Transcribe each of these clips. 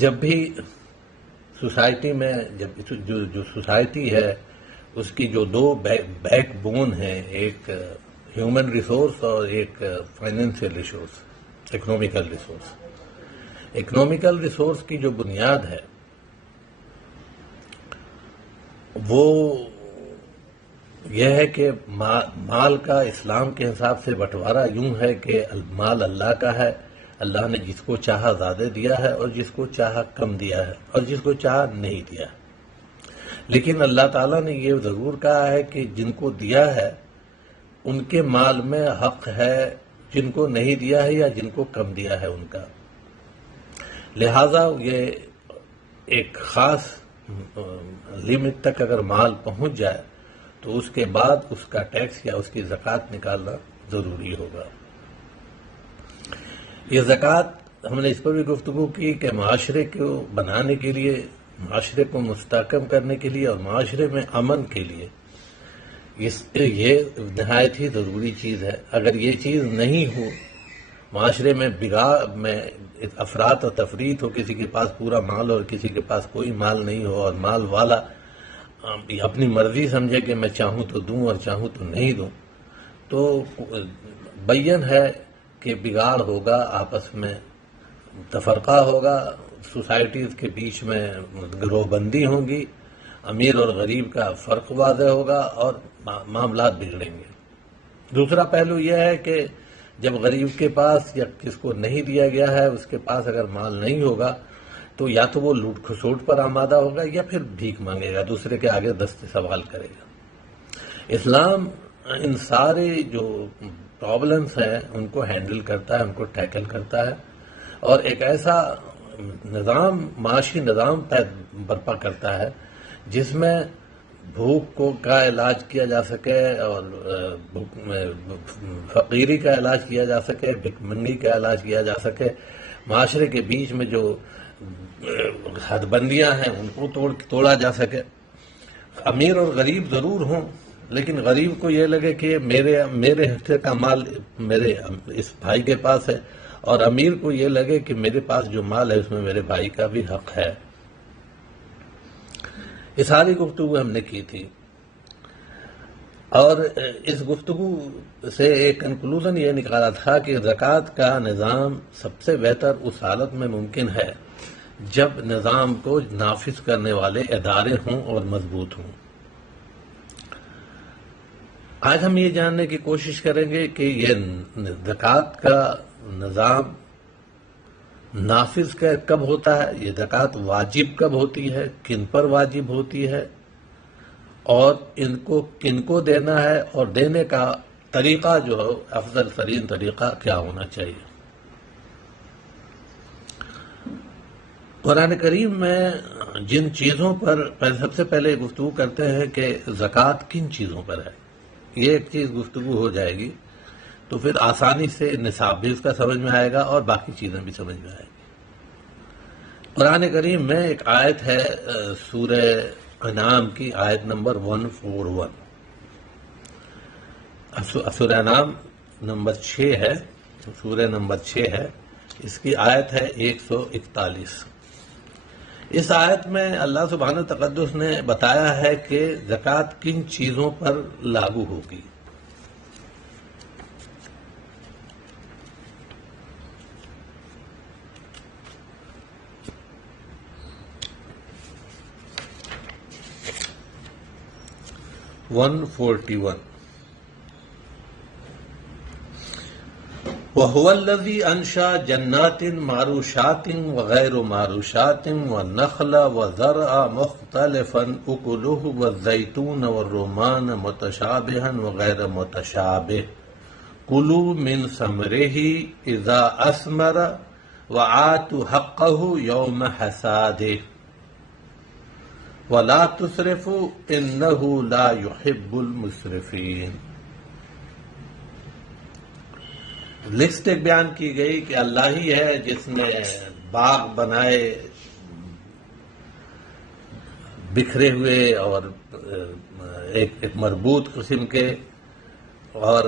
جب بھی سوسائٹی میں جو سوسائٹی ہے اس کی جو دو بیک بون ہیں، ایک ہیومن ریسورس اور ایک financial resource, economical resource. Economical resource کی جو بنیاد ہے وہ یہ ہے کہ مال کا اسلام کے حساب سے بٹوارا یوں ہے کہ مال اللہ کا ہے. اللہ نے جس کو چاہا زیادہ دیا ہے اور جس کو چاہا کم دیا ہے اور جس کو چاہا نہیں دیا. لیکن اللہ تعالیٰ نے یہ ضرور کہا ہے کہ جن کو دیا ہے ان کے مال میں حق ہے، جن کو نہیں دیا ہے یا جن کو کم دیا ہے ان کا. لہذا یہ ایک خاص لمٹ تک اگر مال پہنچ جائے تو اس کے بعد اس کا ٹیکس یا اس کی زکوٰۃ نکالنا ضروری ہوگا. یہ زکوٰۃ ہم نے اس پر بھی گفتگو کی کہ معاشرے کو بنانے کے لیے، معاشرے کو مستحکم کرنے کے لیے اور معاشرے میں امن کے لیے یہ نہایت ہی ضروری چیز ہے. اگر یہ چیز نہیں ہو، معاشرے میں میں افراد و تفریط ہو، کسی کے پاس پورا مال اور کسی کے پاس کوئی مال نہیں ہو، اور مال والا اپنی مرضی سمجھے کہ میں چاہوں تو دوں اور چاہوں تو نہیں دوں، تو بیان ہے کہ بگاڑ ہوگا، آپس میں تفرقہ ہوگا، سوسائٹیز کے بیچ میں گروہ بندی ہوں گی، امیر اور غریب کا فرق واضح ہوگا اور معاملات بگڑیں گے. دوسرا پہلو یہ ہے کہ جب غریب کے پاس یا جس کو نہیں دیا گیا ہے اس کے پاس اگر مال نہیں ہوگا تو یا تو وہ لوٹ کھسوٹ پر آمادہ ہوگا یا پھر بھیک مانگے گا، دوسرے کے آگے دست سوال کرے گا. اسلام ان سارے جو پرابلمس ہیں ان کو ہینڈل کرتا ہے، ان کو ٹیکل کرتا ہے اور ایک ایسا نظام، معاشی نظام برپا کرتا ہے جس میں بھوک کا علاج کیا جا سکے اور فقیری کا علاج کیا جا سکے، بھک منگی کا علاج کیا جا سکے. معاشرے کے بیچ میں جو حد بندیاں ہیں ان کو توڑا جا سکے. امیر اور غریب ضرور ہوں، لیکن غریب کو یہ لگے کہ میرے حصے کا مال میرے اس بھائی کے پاس ہے، اور امیر کو یہ لگے کہ میرے پاس جو مال ہے اس میں میرے بھائی کا بھی حق ہے. یہ ساری گفتگو ہم نے کی تھی، اور اس گفتگو سے ایک کنکلوژن یہ نکالا تھا کہ زکوٰۃ کا نظام سب سے بہتر اس حالت میں ممکن ہے جب نظام کو نافذ کرنے والے ادارے ہوں اور مضبوط ہوں. آج ہم یہ جاننے کی کوشش کریں گے کہ یہ زکوٰۃ کا نظام نافذ کب ہوتا ہے، یہ زکوٰۃ واجب کب ہوتی ہے، کن پر واجب ہوتی ہے، اور ان کو کن کو دینا ہے، اور دینے کا طریقہ جو ہے افضل ترین طریقہ کیا ہونا چاہیے. قرآن کریم میں جن چیزوں پر سب سے پہلے گفتگو کرتے ہیں کہ زکوٰۃ کن چیزوں پر ہے، یہ ایک چیز گفتگو ہو جائے گی تو پھر آسانی سے نصاب بھی اس کا سمجھ میں آئے گا اور باقی چیزیں بھی سمجھ میں آئے گی. قرآن کریم میں ایک آیت ہے سورہ انعام کی، آیت نمبر 141. سورہ انعام نمبر 6 ہے، سورہ نمبر 6 ہے، اس کی آیت ہے 141. اس آیت میں اللہ سبحانہ تقدس نے بتایا ہے کہ زکوٰۃ کن چیزوں پر لاگو ہوگی. وَهُوَ الَّذِي أَنشَأَ جَنَّاتٍ مَّعْرُوشَاتٍ وَغَيْرُ مَّعْرُوشَاتٍ وَالنَّخْلَ وَالزَّرْعَ مُخْتَلِفًا أُكُلُهُ وَالزَّيْتُونَ وَالرُّمَّانَ مُتَشَابِهًا وَغَيْرَ مُتَشَابِهٍ كُلُوا مِن ثَمَرِهِ إِذَا أَثْمَرَ وَآتُوا حَقَّهُ يَوْمَ حَصَادِهِ وَلَا تُسْرِفُوا إِنَّهُ لَا يُحِبُّ الْمُسْرِفِينَ. لسٹ ایک بیان کی گئی کہ اللہ ہی ہے جس نے باغ بنائے بکھرے ہوئے اور ایک مربوط قسم کے، اور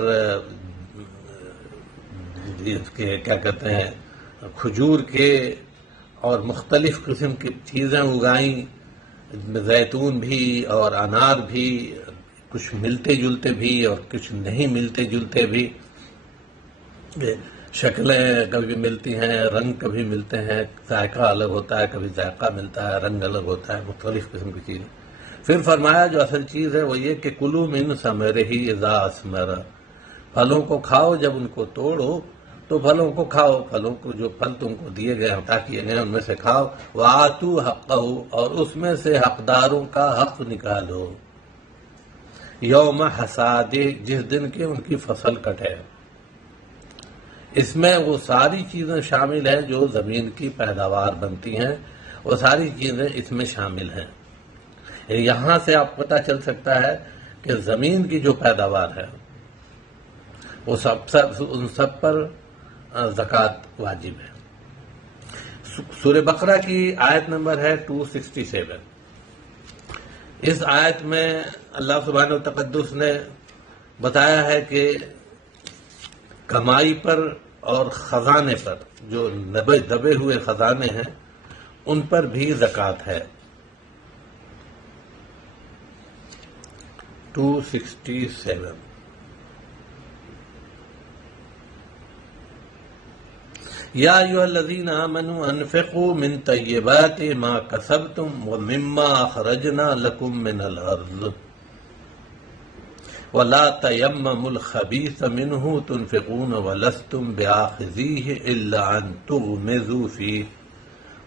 کیا کہتے ہیں کھجور کے اور مختلف قسم کی چیزیں اگائیں، زیتون بھی اور انار بھی، کچھ ملتے جلتے بھی اور کچھ نہیں ملتے جلتے بھی، شکلیں کبھی ملتی ہیں، رنگ کبھی ملتے ہیں، ذائقہ الگ ہوتا ہے، کبھی ذائقہ ملتا ہے، رنگ الگ ہوتا ہے، مختلف قسم کی چیزیں۔ پھر فرمایا جو اصل چیز ہے وہ یہ کہ کلو من ثمرہ اذا اثمر، پھلوں کو کھاؤ جب ان کو توڑو تو پھلوں کو کھاؤ، پھلوں کو جو پھل تم کو دیے گئے عطا کیے گئے ان میں سے کھاؤ، وآتوا حقہ، اور اس میں سے حقداروں کا حق نکالو، یوم حصاد، جس دن کی ان کی فصل کٹے۔ اس میں وہ ساری چیزیں شامل ہیں جو زمین کی پیداوار بنتی ہیں، وہ ساری چیزیں اس میں شامل ہیں۔ یہاں سے آپ پتہ چل سکتا ہے کہ زمین کی جو پیداوار ہے وہ ان سب پر زکوٰۃ واجب ہے۔ سورہ بقرہ کی آیت نمبر ہے 267۔ اس آیت میں اللہ سبحانہ و تقدس نے بتایا ہے کہ کمائی پر اور خزانے پر، جو دبے ہوئے خزانے ہیں ان پر بھی زکوٰۃ ہے۔ 267۔ یا ایھا الذین آمنوا انفقوا من طیبات ما کسبتم ومما اخرجنا لکم من الارض ولا تیمموا الخبیث منہ تنفقون ولستم بآخذیہ الا ان تغمضوا فیہ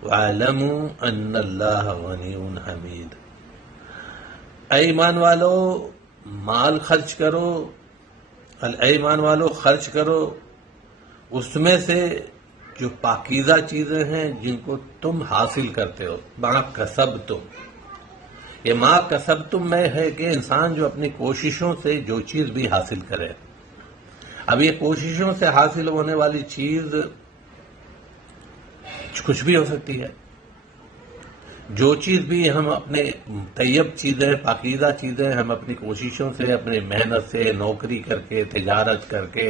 واعلموا ان اللہ غنی حمید۔ اے ایمان والو مال خرچ کرو، اے ایمان والو خرچ کرو اس میں سے جو پاکیزہ چیزیں ہیں جن کو تم حاصل کرتے ہو، ما کسبتم۔ یہ ما کسبتم میں ہے کہ انسان جو اپنی کوششوں سے جو چیز بھی حاصل کرے۔ اب یہ کوششوں سے حاصل ہونے والی چیز کچھ بھی ہو سکتی ہے۔ جو چیز بھی ہم اپنے طیب چیزیں، پاکیزہ چیزیں ہم اپنی کوششوں سے، اپنی محنت سے، نوکری کر کے، تجارت کر کے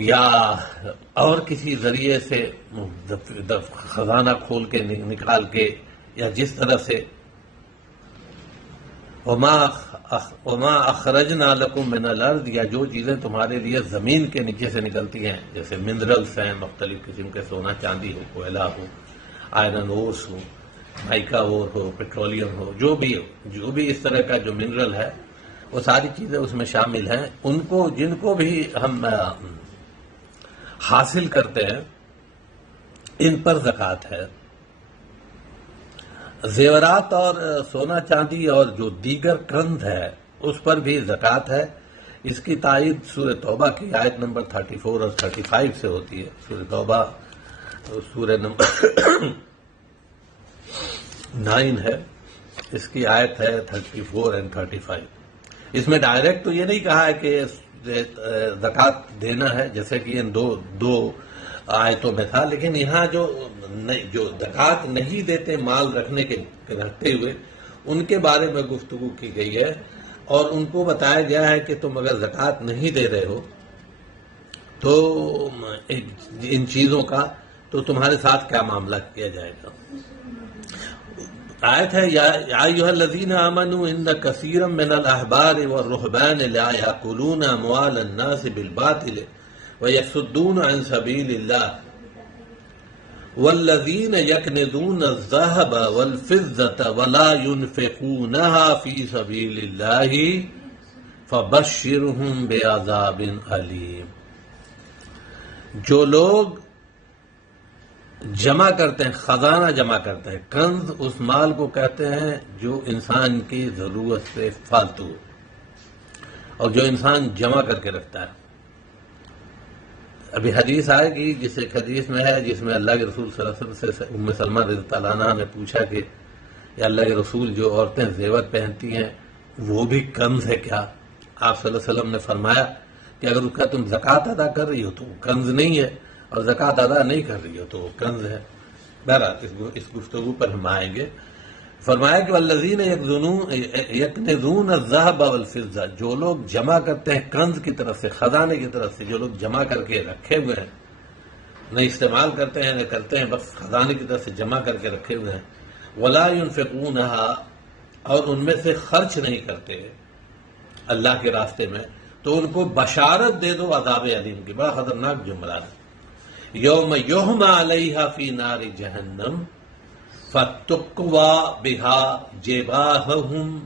یا اور کسی ذریعے سے خزانہ کھول کے نکال کے یا جس طرح سے، وما اخرجنا لکم من الارض، یا جو چیزیں تمہارے لیے زمین کے نیچے سے نکلتی ہیں، جیسے منرلز ہیں، مختلف قسم کے سونا چاندی ہو، کوئلہ ہو، آئرن اورس ہو، مائکا اور ہو، پیٹرولیم ہو، جو بھی اس طرح کا جو منرل ہے وہ ساری چیزیں اس میں شامل ہیں۔ ان کو جن کو بھی ہم حاصل کرتے ہیں ان پر زکوٰۃ ہے۔ زیورات اور سونا چاندی اور جو دیگر کنز ہے اس پر بھی زکوٰۃ ہے۔ اس کی تائید سورہ توبہ کی آیت نمبر 34 اور 35 سے ہوتی ہے۔ سورہ توبہ سورہ نمبر 9 ہے، اس کی آیت ہے 34 اور 35۔ اس میں ڈائریکٹ تو یہ نہیں کہا ہے کہ زکوٰۃ دینا ہے جیسے کہ ان دو آیتوں میں تھا، لیکن یہاں جو زکوٰۃ نہیں دیتے مال رکھتے ہوئے ان کے بارے میں گفتگو کی گئی ہے، اور ان کو بتایا گیا ہے کہ تم اگر زکوٰۃ نہیں دے رہے ہو تو ان چیزوں کا تو تمہارے ساتھ کیا معاملہ کیا جائے گا۔ آیت ہے یا ایھا الذین آمنوا ان کثیرا من الاحبار والرہبان لا یاکلون اموال الناس بالباطل ویصدون عن سبیل اللہ والذین یکنزون الذہب والفضة ولا ينفقونها فی سبیل اللہ فبشرہم بعذاب علیم۔ جو لوگ جمع کرتے ہیں، خزانہ جمع کرتے ہیں، کنز اس مال کو کہتے ہیں جو انسان کی ضرورت سے فالتو اور جو انسان جمع کر کے رکھتا ہے۔ ابھی حدیث آئے گی، جس ایک حدیث میں ہے جس میں اللہ کے رسول صلی اللہ علیہ وسلم سے ام سلمہ رضی اللہ عنہا نے پوچھا کہ یا اللہ کے رسول جو عورتیں زیور پہنتی ہیں وہ بھی کنز ہے کیا؟ آپ صلی اللہ علیہ وسلم نے فرمایا کہ اگر اس کا تم زکوٰۃ ادا کر رہی ہو تو وہ کنز نہیں ہے، اور زکوٰۃ ادا نہیں کر رہی ہو تو وہ کنز ہے۔ بہرحال اس گفتگو پر ہم آئیں گے۔ فرمایا کہ والذین یکنزون الذہب والفضہ، جو لوگ جمع کرتے ہیں کنز کی طرف سے، خزانے کی طرف سے، جو لوگ جمع کر کے رکھے ہوئے ہیں نہ استعمال کرتے ہیں نہ کرتے ہیں، بس خزانے کی طرف سے جمع کر کے رکھے ہوئے ہیں. ولا ينفقونها، اور ان میں سے خرچ نہیں کرتے اللہ کے راستے میں، تو ان کو بشارت دے دو عذاب علیم کی. بڑا خطرناک جملہ ہے. یوم یحمى علیہا فی نار جہنم فتقوی بہا جباہہم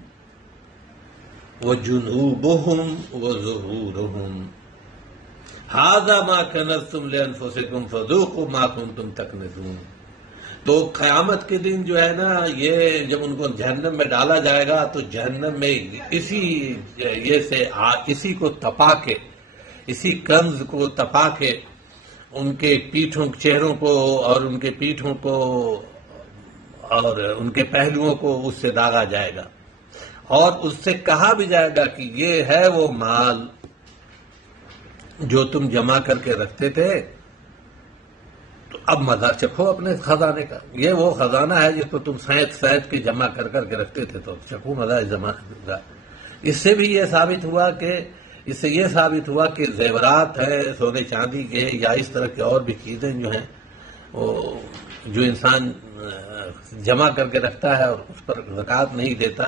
وجنوبہم وظہورہم ھذا ما کنزتم لانفسکم فذوقوا ما کنتم تکنزون. تو قیامت کے دن جو ہے نا، یہ جب ان کو جہنم میں ڈالا جائے گا تو جہنم میں اسی کو تپا کے، اسی کنز کو تپا کے ان کے چہروں کو اور ان کے پیٹھوں کو اور ان کے پہلوؤں کو اس سے داغا جائے گا، اور اس سے کہا بھی جائے گا کہ یہ ہے وہ مال جو تم جمع کر کے رکھتے تھے، تو اب مزہ چکھو اپنے خزانے کا. یہ وہ خزانہ ہے جس کو تم سینت کے جمع کر کے رکھتے تھے، تو چکھو مزہ زمانہ. اس سے بھی یہ ثابت ہوا کہ زیورات ہیں سونے چاندی کے یا اس طرح کے اور بھی چیزیں جو ہیں، وہ جو انسان جمع کر کے رکھتا ہے اور اس پر زکوٰۃ نہیں دیتا،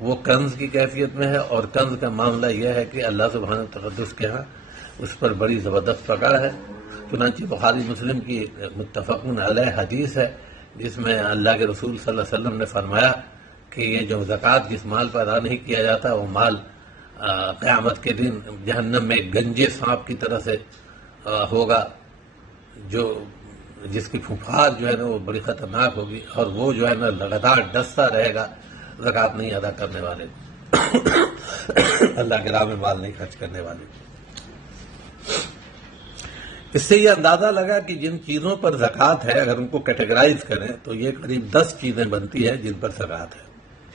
وہ کنز کی کیفیت میں ہے. اور کنز کا معاملہ یہ ہے کہ اللہ سبحانہ تقدس کے ہاں اس پر بڑی زبردست پکڑ ہے. چنانچہ بخاری مسلم کی متفقن علیہ حدیث ہے جس میں اللہ کے رسول صلی اللہ علیہ وسلم نے فرمایا کہ یہ جو زکوٰۃ جس مال پر ادا نہیں کیا جاتا، وہ مال قیامت کے دن جہنم میں گنجے سانپ کی طرح سے ہوگا، جس کی پھپھار جو ہے نا وہ بڑی خطرناک ہوگی، اور وہ جو ہے نا لگاتار ڈستا رہے گا زکوٰۃ نہیں ادا کرنے والے، اللہ کے راہ میں مال نہیں خرچ کرنے والے. اس سے یہ اندازہ لگا کہ جن چیزوں پر زکوٰۃ ہے، اگر ان کو کیٹیگرائز کریں تو یہ قریب 10 چیزیں بنتی ہیں جن پر زکوٰۃ ہے.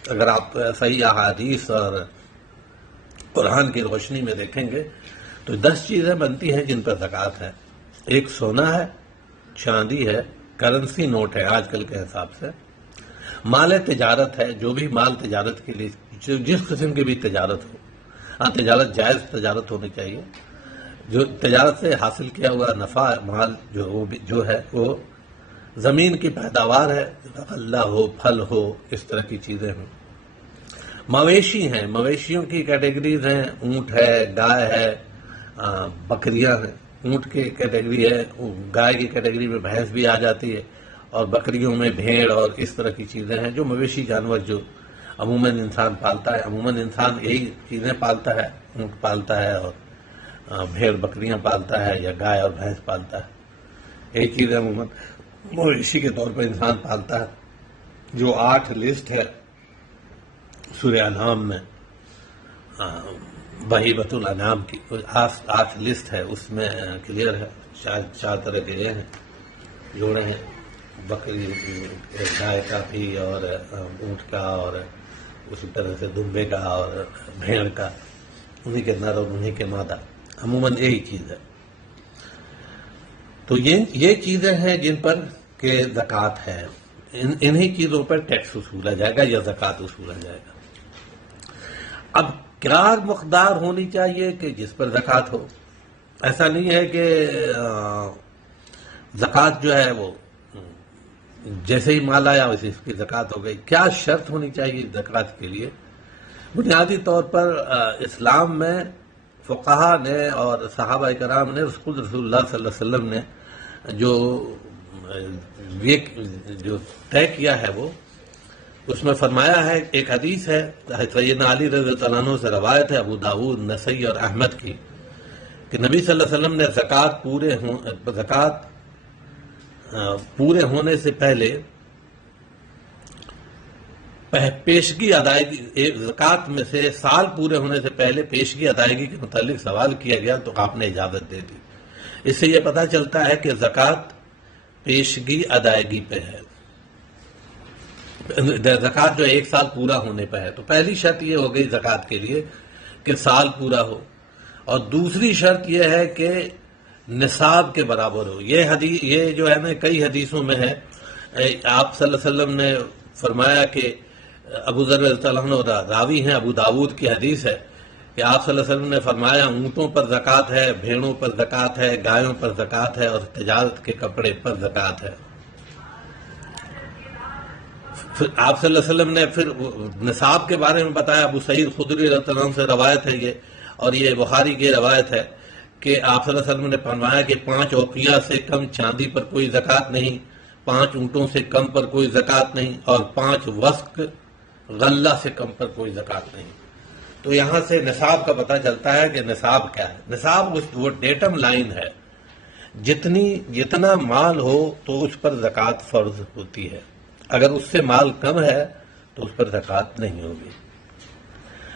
اگر آپ صحیح احادیث اور قرآن کی روشنی میں دیکھیں گے تو 10 چیزیں بنتی ہیں جن پر زکوٰۃ ہے. ایک سونا ہے، چاندی ہے، کرنسی نوٹ ہے آج کل کے حساب سے، مال تجارت ہے، جو بھی مال تجارت کے لیے جس قسم کی بھی تجارت ہو، ہاں تجارت جائز تجارت ہونی چاہیے، جو تجارت سے حاصل کیا ہوا نفع مال جو ہے وہ زمین کی پیداوار ہے، غلہ ہو، پھل ہو، اس طرح کی چیزیں ہوں. مویشی ہیں، مویشیوں کی کیٹیگریز ہیں، اونٹ ہے، گائے ہے، بکریاں ہیں. اونٹ کی کیٹیگری ہے، گائے کی کیٹیگری میں بھینس بھی آ جاتی ہے، اور بکریوں میں بھیڑ اور اس طرح کی چیزیں ہیں جو مویشی جانور جو عموماً انسان پالتا ہے. عموماً انسان یہی چیزیں پالتا ہے، اونٹ پالتا ہے اور بھیڑ بکریاں پالتا ہے، یا گائے اور بھینس پالتا ہے. یہی چیزیں عموماً مویشی کے طور پر انسان پالتا ہے. جو 8 لسٹ ہے سورہ انعام میں، بہیمۃ الانعام کی 8 لسٹ ہے، اس میں کلیئر ہے. 4 طرح کے یہ ہیں، جوڑے ہیں، بکری، گائے کا بھی، اور اونٹ کا، اور اسی طرح سے دمبے کا اور بھیڑ کا، انہی کے نر اور انہی کے مادہ، عموماً یہی چیز ہے. تو یہ چیزیں ہیں جن پر کہ زکوٰۃ ہے. انہی چیزوں پر ٹیکس وصولا جائے گا یا زکوٰۃ وصولا جائے گا. اب کیا مقدار ہونی چاہیے کہ جس پر زکوٰۃ ہو؟ ایسا نہیں ہے کہ زکوٰۃ جو ہے وہ جیسے ہی مال آیا ویسے اس کی زکوٰۃ ہو گئی. کیا شرط ہونی چاہیے زکوٰۃ کے لیے؟ بنیادی طور پر اسلام میں فقہا نے اور صحابہ کرام نے رسول اللہ صلی اللہ علیہ وسلم نے جو طے کیا ہے، وہ اس میں فرمایا ہے. ایک حدیث ہے سیدنا علی رضی اللہ عنہ سے روایت ہے، ابو داؤد، نسائی اور احمد کی، کہ نبی صلی اللہ علیہ وسلم نے زکوٰۃ پورے ہونے سے پہلے پیشگی ادائیگی، زکوٰۃ میں سے سال پورے ہونے سے پہلے پیشگی ادائیگی کے متعلق سوال کیا گیا تو آپ نے اجازت دے دی. اس سے یہ پتہ چلتا ہے کہ زکوٰۃ پیشگی ادائیگی پہ ہے. زکوٰۃ جو 1 سال پورا ہونے پہ ہے، تو پہلی شرط یہ ہو گئی زکوٰۃ کے لیے کہ سال پورا ہو، اور دوسری شرط یہ ہے کہ نصاب کے برابر ہو. یہ جو ہے نا کئی حدیثوں میں ہے. آپ صلی اللہ علیہ وسلم نے فرمایا کہ ابو ذر رضی اللہ عنہ راوی ہیں، ابو داؤد کی حدیث ہے کہ آپ صلی اللہ علیہ وسلم نے فرمایا اونٹوں پر زکوٰۃ ہے، بھیڑوں پر زکوٰۃ ہے، گایوں پر زکوٰۃ ہے اور تجارت کے کپڑے پر زکوٰۃ ہے۔ پھر آپ صلی اللہ علیہ وسلم نے پھر نصاب کے بارے میں بتایا، ابو سعید خدری رضی اللہ عنہ سے روایت ہے یہ، اور یہ بخاری کی روایت ہے کہ آپ صلی اللہ علیہ وسلم نے فرمایا کہ 5 اوقیہ سے کم چاندی پر کوئی زکوٰۃ نہیں، 5 اونٹوں سے کم پر کوئی زکوٰۃ نہیں، اور 5 وسق غلہ سے کم پر کوئی زکوٰۃ نہیں۔ تو یہاں سے نصاب کا پتہ چلتا ہے کہ نصاب کیا ہے۔ نصاب وہ ڈیٹم لائن ہے، جتنا مال ہو تو اس پر زکوٰۃ فرض ہوتی ہے، اگر اس سے مال کم ہے تو اس پر زکوٰۃ نہیں ہوگی۔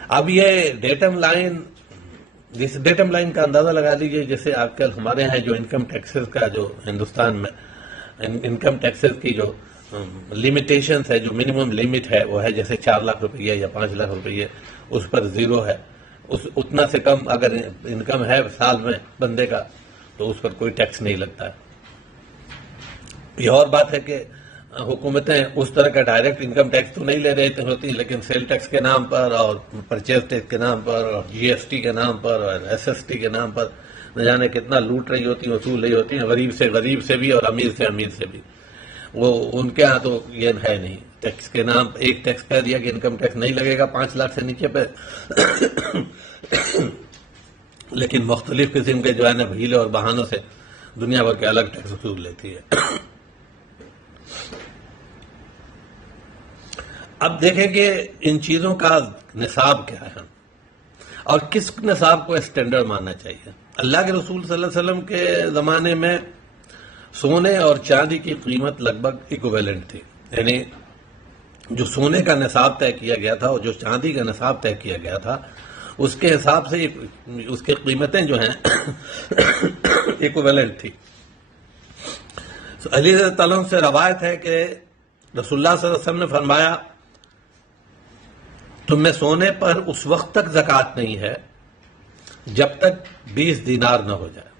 اب یہ ڈیٹم لائن، جس ڈیٹم لائن کا اندازہ لگا لیجئے، جیسے آج کل ہمارے یہاں جو انکم ٹیکسز کا جو ہندوستان میں انکم ٹیکسز کی جو لمیٹیشنز ہے، جو منیمم لمٹ ہے وہ ہے جیسے 4 لاکھ روپیہ یا 5 لاکھ روپیہ، اس پر 0 ہے، اتنا سے کم اگر انکم ہے سال میں بندے کا تو اس پر کوئی ٹیکس نہیں لگتا ہے۔ یہ اور بات ہے کہ حکومتیں اس طرح کا ڈائریکٹ انکم ٹیکس تو نہیں لے رہی ہوتی، لیکن سیل ٹیکس کے نام پر اور پرچیز ٹیکس کے نام پر اور جی ایس ٹی کے نام پر اور ایس ایس ٹی کے نام پر نہ جانے کتنا لوٹ رہی ہوتی ہیں، وصول رہی ہوتی ہیں، غریب سے بھی اور امیر سے بھی۔ وہ ان کے ہاں تو یہ ہے نہیں، ٹیکس کے نام ایک ٹیکس کہہ دیا کہ انکم ٹیکس نہیں لگے گا 5 لاکھ سے نیچے پہ، لیکن مختلف قسم کے جو ہے نا ہیلے اور بہانوں سے دنیا بھر کے الگ ٹیکس وصول لیتی ہے۔ اب دیکھیں کہ ان چیزوں کا نصاب کیا ہے اور کس نصاب کو اسٹینڈرڈ ماننا چاہیے۔ اللہ کے رسول صلی اللہ علیہ وسلم کے زمانے میں سونے اور چاندی کی قیمت لگ بھگ ایکویلنٹ تھی، یعنی جو سونے کا نصاب طے کیا گیا تھا اور جو چاندی کا نصاب طے کیا گیا تھا اس کے حساب سے اس کی قیمتیں جو ہیں ایکویلنٹ تھی۔ علی رضی اللہ عنہ سے روایت ہے کہ رسول اللہ صلی اللہ علیہ وسلم نے فرمایا تم میں سونے پر اس وقت تک زکوٰۃ نہیں ہے جب تک 20 دینار نہ ہو جائے۔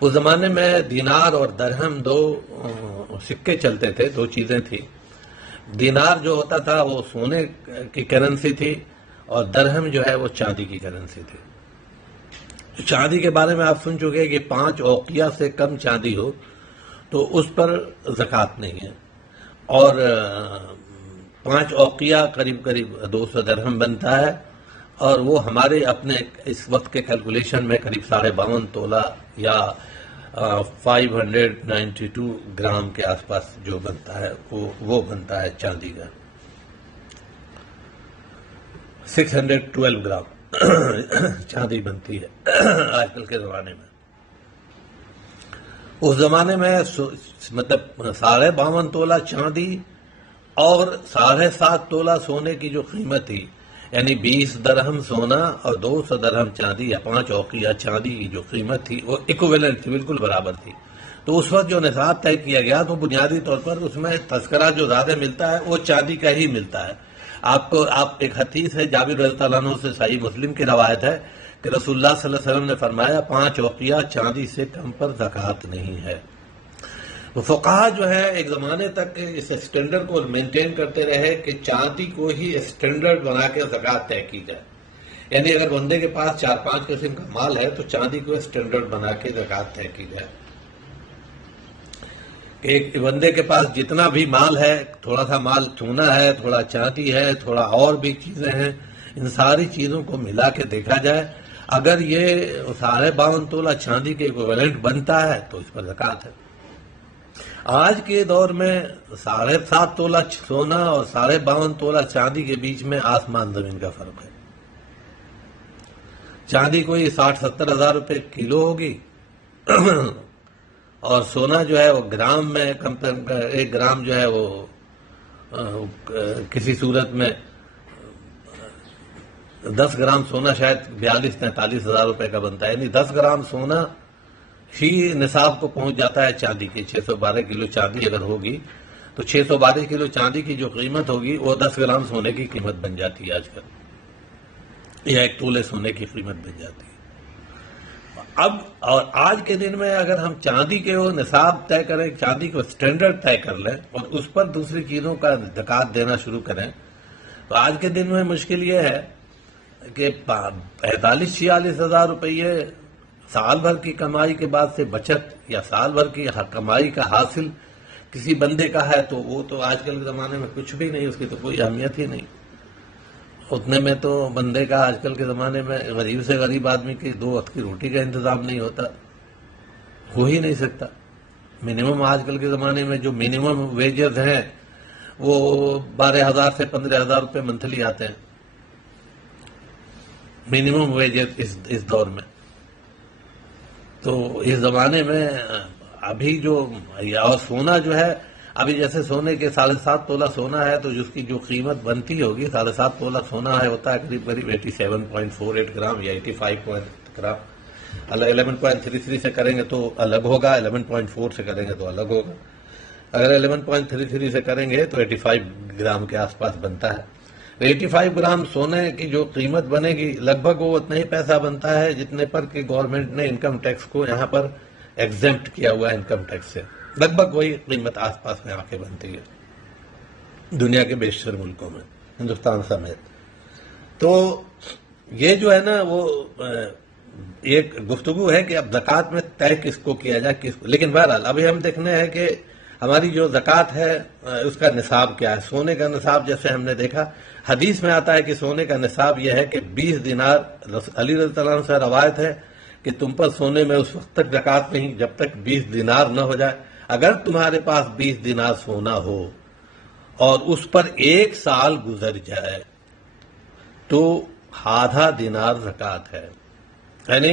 اس زمانے میں دینار اور درہم 2 سکے چلتے تھے، 2 چیزیں تھیں۔ دینار جو ہوتا تھا وہ سونے کی کرنسی تھی اور درہم جو ہے وہ چاندی کی کرنسی تھی۔ چاندی کے بارے میں آپ سن چکے کہ 5 اوقیہ سے کم چاندی ہو تو اس پر زکوٰۃ نہیں ہے، اور 5 اوقیہ قریب 200 درہم بنتا ہے، اور وہ ہمارے اپنے اس وقت کے کیلکولیشن میں قریب 52.5 تولہ یا 592 گرام کے آس پاس جو بنتا ہے وہ بنتا ہے چاندی کا، 612 گرام چاندی بنتی ہے آج کل کے زمانے میں۔ اس زمانے میں مطلب 52.5 تولہ چاندی اور 7.5 تولہ سونے کی جو قیمت تھی، یعنی 20 درہم سونا اور 200 درہم چاندی یا 5 اوقیہ چاندی کی جو قیمت تھی وہ ایکویلنٹ تھی، بالکل برابر تھی۔ تو اس وقت جو نصاب طے کیا گیا تو بنیادی طور پر اس میں تذکرہ جو زیادہ ملتا ہے وہ چاندی کا ہی ملتا ہے۔ آپ ایک حدیث ہے جابر رضی اللہ عنہ سے، صحیح مسلم کی روایت ہے کہ رسول اللہ صلی اللہ علیہ وسلم نے فرمایا 5 اوقیہ چاندی سے کم پر زکوٰۃ نہیں ہے۔ تو فقہا جو ہے ایک زمانے تک اس اسٹینڈرڈ کو مینٹین کرتے رہے کہ چاندی کو ہی اسٹینڈرڈ بنا کے زکوٰۃ طے کی جائے، یعنی اگر بندے کے پاس 4-5 قسم کا مال ہے تو چاندی کو اسٹینڈرڈ بنا کے زکوٰۃ طے کی جائے، کہ ایک بندے کے پاس جتنا بھی مال ہے، تھوڑا سا مال سونا ہے، تھوڑا چاندی ہے، تھوڑا اور بھی چیزیں ہیں، ان ساری چیزوں کو ملا کے دیکھا جائے، اگر یہ 52.5 تولہ چاندی کے ایکویولنٹ بنتا ہے تو اس پر زکوٰۃ ہے۔ آج کے دور میں 7.5 تولہ سونا اور 52.5 تولہ چاندی کے بیچ میں آسمان زمین کا فرق ہے۔ چاندی کوئی 60-70 ہزار روپے کلو ہوگی اور سونا جو ہے وہ گرام میں 1 گرام جو ہے وہ کسی صورت میں 10 گرام سونا شاید 42-43 ہزار روپے کا بنتا ہے، یعنی 10 گرام سونا ہی نصاب کو پہنچ جاتا ہے چاندی کی۔ 612 کلو چاندی اگر ہوگی تو 612 کلو چاندی کی جو قیمت ہوگی وہ 10 گرام سونے کی قیمت بن جاتی ہے آج کل، یا 1 تولے سونے کی قیمت بن جاتی ہے۔ اب اور آج کے دن میں اگر ہم چاندی کے وہ نصاب طے کریں، چاندی کو اسٹینڈرڈ طے کر لیں اور اس پر دوسری چیزوں کا زکوٰۃ دینا شروع کریں تو آج کے دن میں مشکل یہ ہے کہ 45-46 ہزار روپیے سال بھر کی کمائی کے بعد سے بچت یا سال بھر کی کمائی کا حاصل کسی بندے کا ہے تو وہ تو آج کل کے زمانے میں کچھ بھی نہیں، اس کی تو کوئی اہمیت ہی نہیں. اتنے میں تو بندے کا آج کل کے زمانے میں غریب سے غریب آدمی کی 2 وقت کی روٹی کا انتظام نہیں ہوتا، ہو ہی نہیں سکتا. منیمم آج کل کے زمانے میں جو منیمم ویجز ہیں وہ 12,000 سے 15,000 روپے منتھلی آتے ہیں، منیمم ویجز اس دور میں. تو اس زمانے میں ابھی جو اور سونا جو ہے، ابھی جیسے سونے کے 7.5 تولہ سونا ہے تو جس کی جو قیمت بنتی ہوگی 7.5 تولہ سونا ہے ہوتا ہے قریب 87.48 گرام یا 85 گرام. 11.33 سے کریں گے تو الگ ہوگا، 11.4 سے کریں گے تو الگ ہوگا. اگر 11.33 سے کریں گے تو 85 گرام کے آس پاس بنتا ہے. 85 گرام سونے کی جو قیمت بنے گی لگ بھگ وہ اتنا ہی پیسہ بنتا ہے جتنے پر کہ گورنمنٹ نے انکم ٹیکس کو یہاں پر ایگزمپٹ کیا ہوا ہے انکم ٹیکس سے. لگ بھگ وہی قیمت آس پاس میں آ کے بنتی ہے دنیا کے بیشتر ملکوں میں، ہندوستان سمیت. تو یہ جو ہے نا وہ ایک گفتگو ہے کہ اب زکوٰۃ میں طے کس کو کیا جائے کس کو. لیکن بہرحال ابھی ہم دیکھنے ہیں کہ ہماری جو زکوٰۃ ہے اس کا نصاب کیا ہے. سونے کا نصاب جیسے ہم نے دیکھا حدیث میں آتا ہے کہ سونے کا نصاب یہ ہے کہ 20 دینار. علی رضی اللہ عنہ سے روایت ہے کہ تم پر سونے میں اس وقت تک زکوٰۃ نہیں جب تک 20 دینار نہ ہو جائے. اگر تمہارے پاس 20 دینار سونا ہو اور اس پر 1 سال گزر جائے تو آدھا دینار زکوٰۃ ہے. یعنی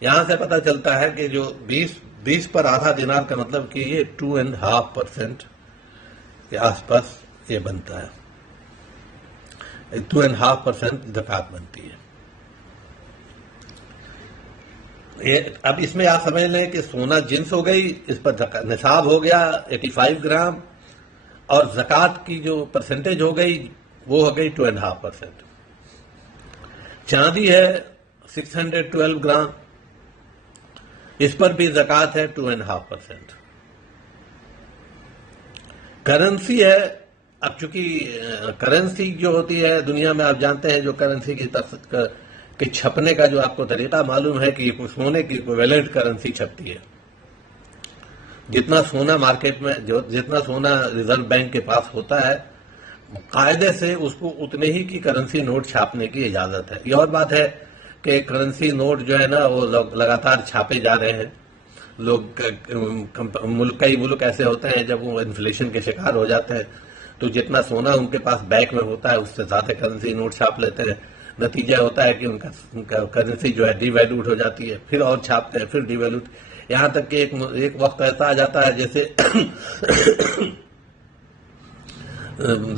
یہاں سے پتہ چلتا ہے کہ جو 20 پر آدھا دینار کا مطلب کہ یہ 2.5% کے آس پاس یہ بنتا ہے، 2.5% زکوٰۃ بنتی ہے. اب اس میں آپ سمجھ لیں کہ سونا جنس ہو گئی، اس پر نصاب ہو گیا 85 گرام، اور زکوٰۃ کی جو پرسنٹیج ہو گئی وہ ہو گئی 2.5%. چاندی ہے 612 گرام، اس پر بھی زکوٰۃ ہے 2.5%. کرنسی ہے، اب چونکہ کرنسی جو ہوتی ہے دنیا میں آپ جانتے ہیں جو کرنسی کی چھپنے کا جو آپ کو طریقہ معلوم ہے کہ سونے کی ایکویولنٹ کرنسی چھپتی ہے. جتنا سونا مارکیٹ میں جتنا سونا ریزرو بینک کے پاس ہوتا ہے قاعدے سے اس کو اتنے ہی کی کرنسی نوٹ چھاپنے کی اجازت ہے. یہ اور بات ہے کہ کرنسی نوٹ جو ہے نا وہ لگاتار چھاپے جا رہے ہیں. لوگ کئی ملک ایسے ہوتے ہیں جب وہ انفلیشن کے شکار ہو جاتے ہیں تو جتنا سونا ان کے پاس بینک میں ہوتا ہے اس سے زیادہ کرنسی نوٹ چھاپ لیتے ہیں. نتیجہ ہوتا ہے کہ ان کا کرنسی جو ہے ڈی ویلوڈ ہو جاتی ہے، پھر اور چھاپتے ہیں پھر ڈی ویلوڈ، یہاں تک کہ ایک وقت ایسا آ جاتا ہے جیسے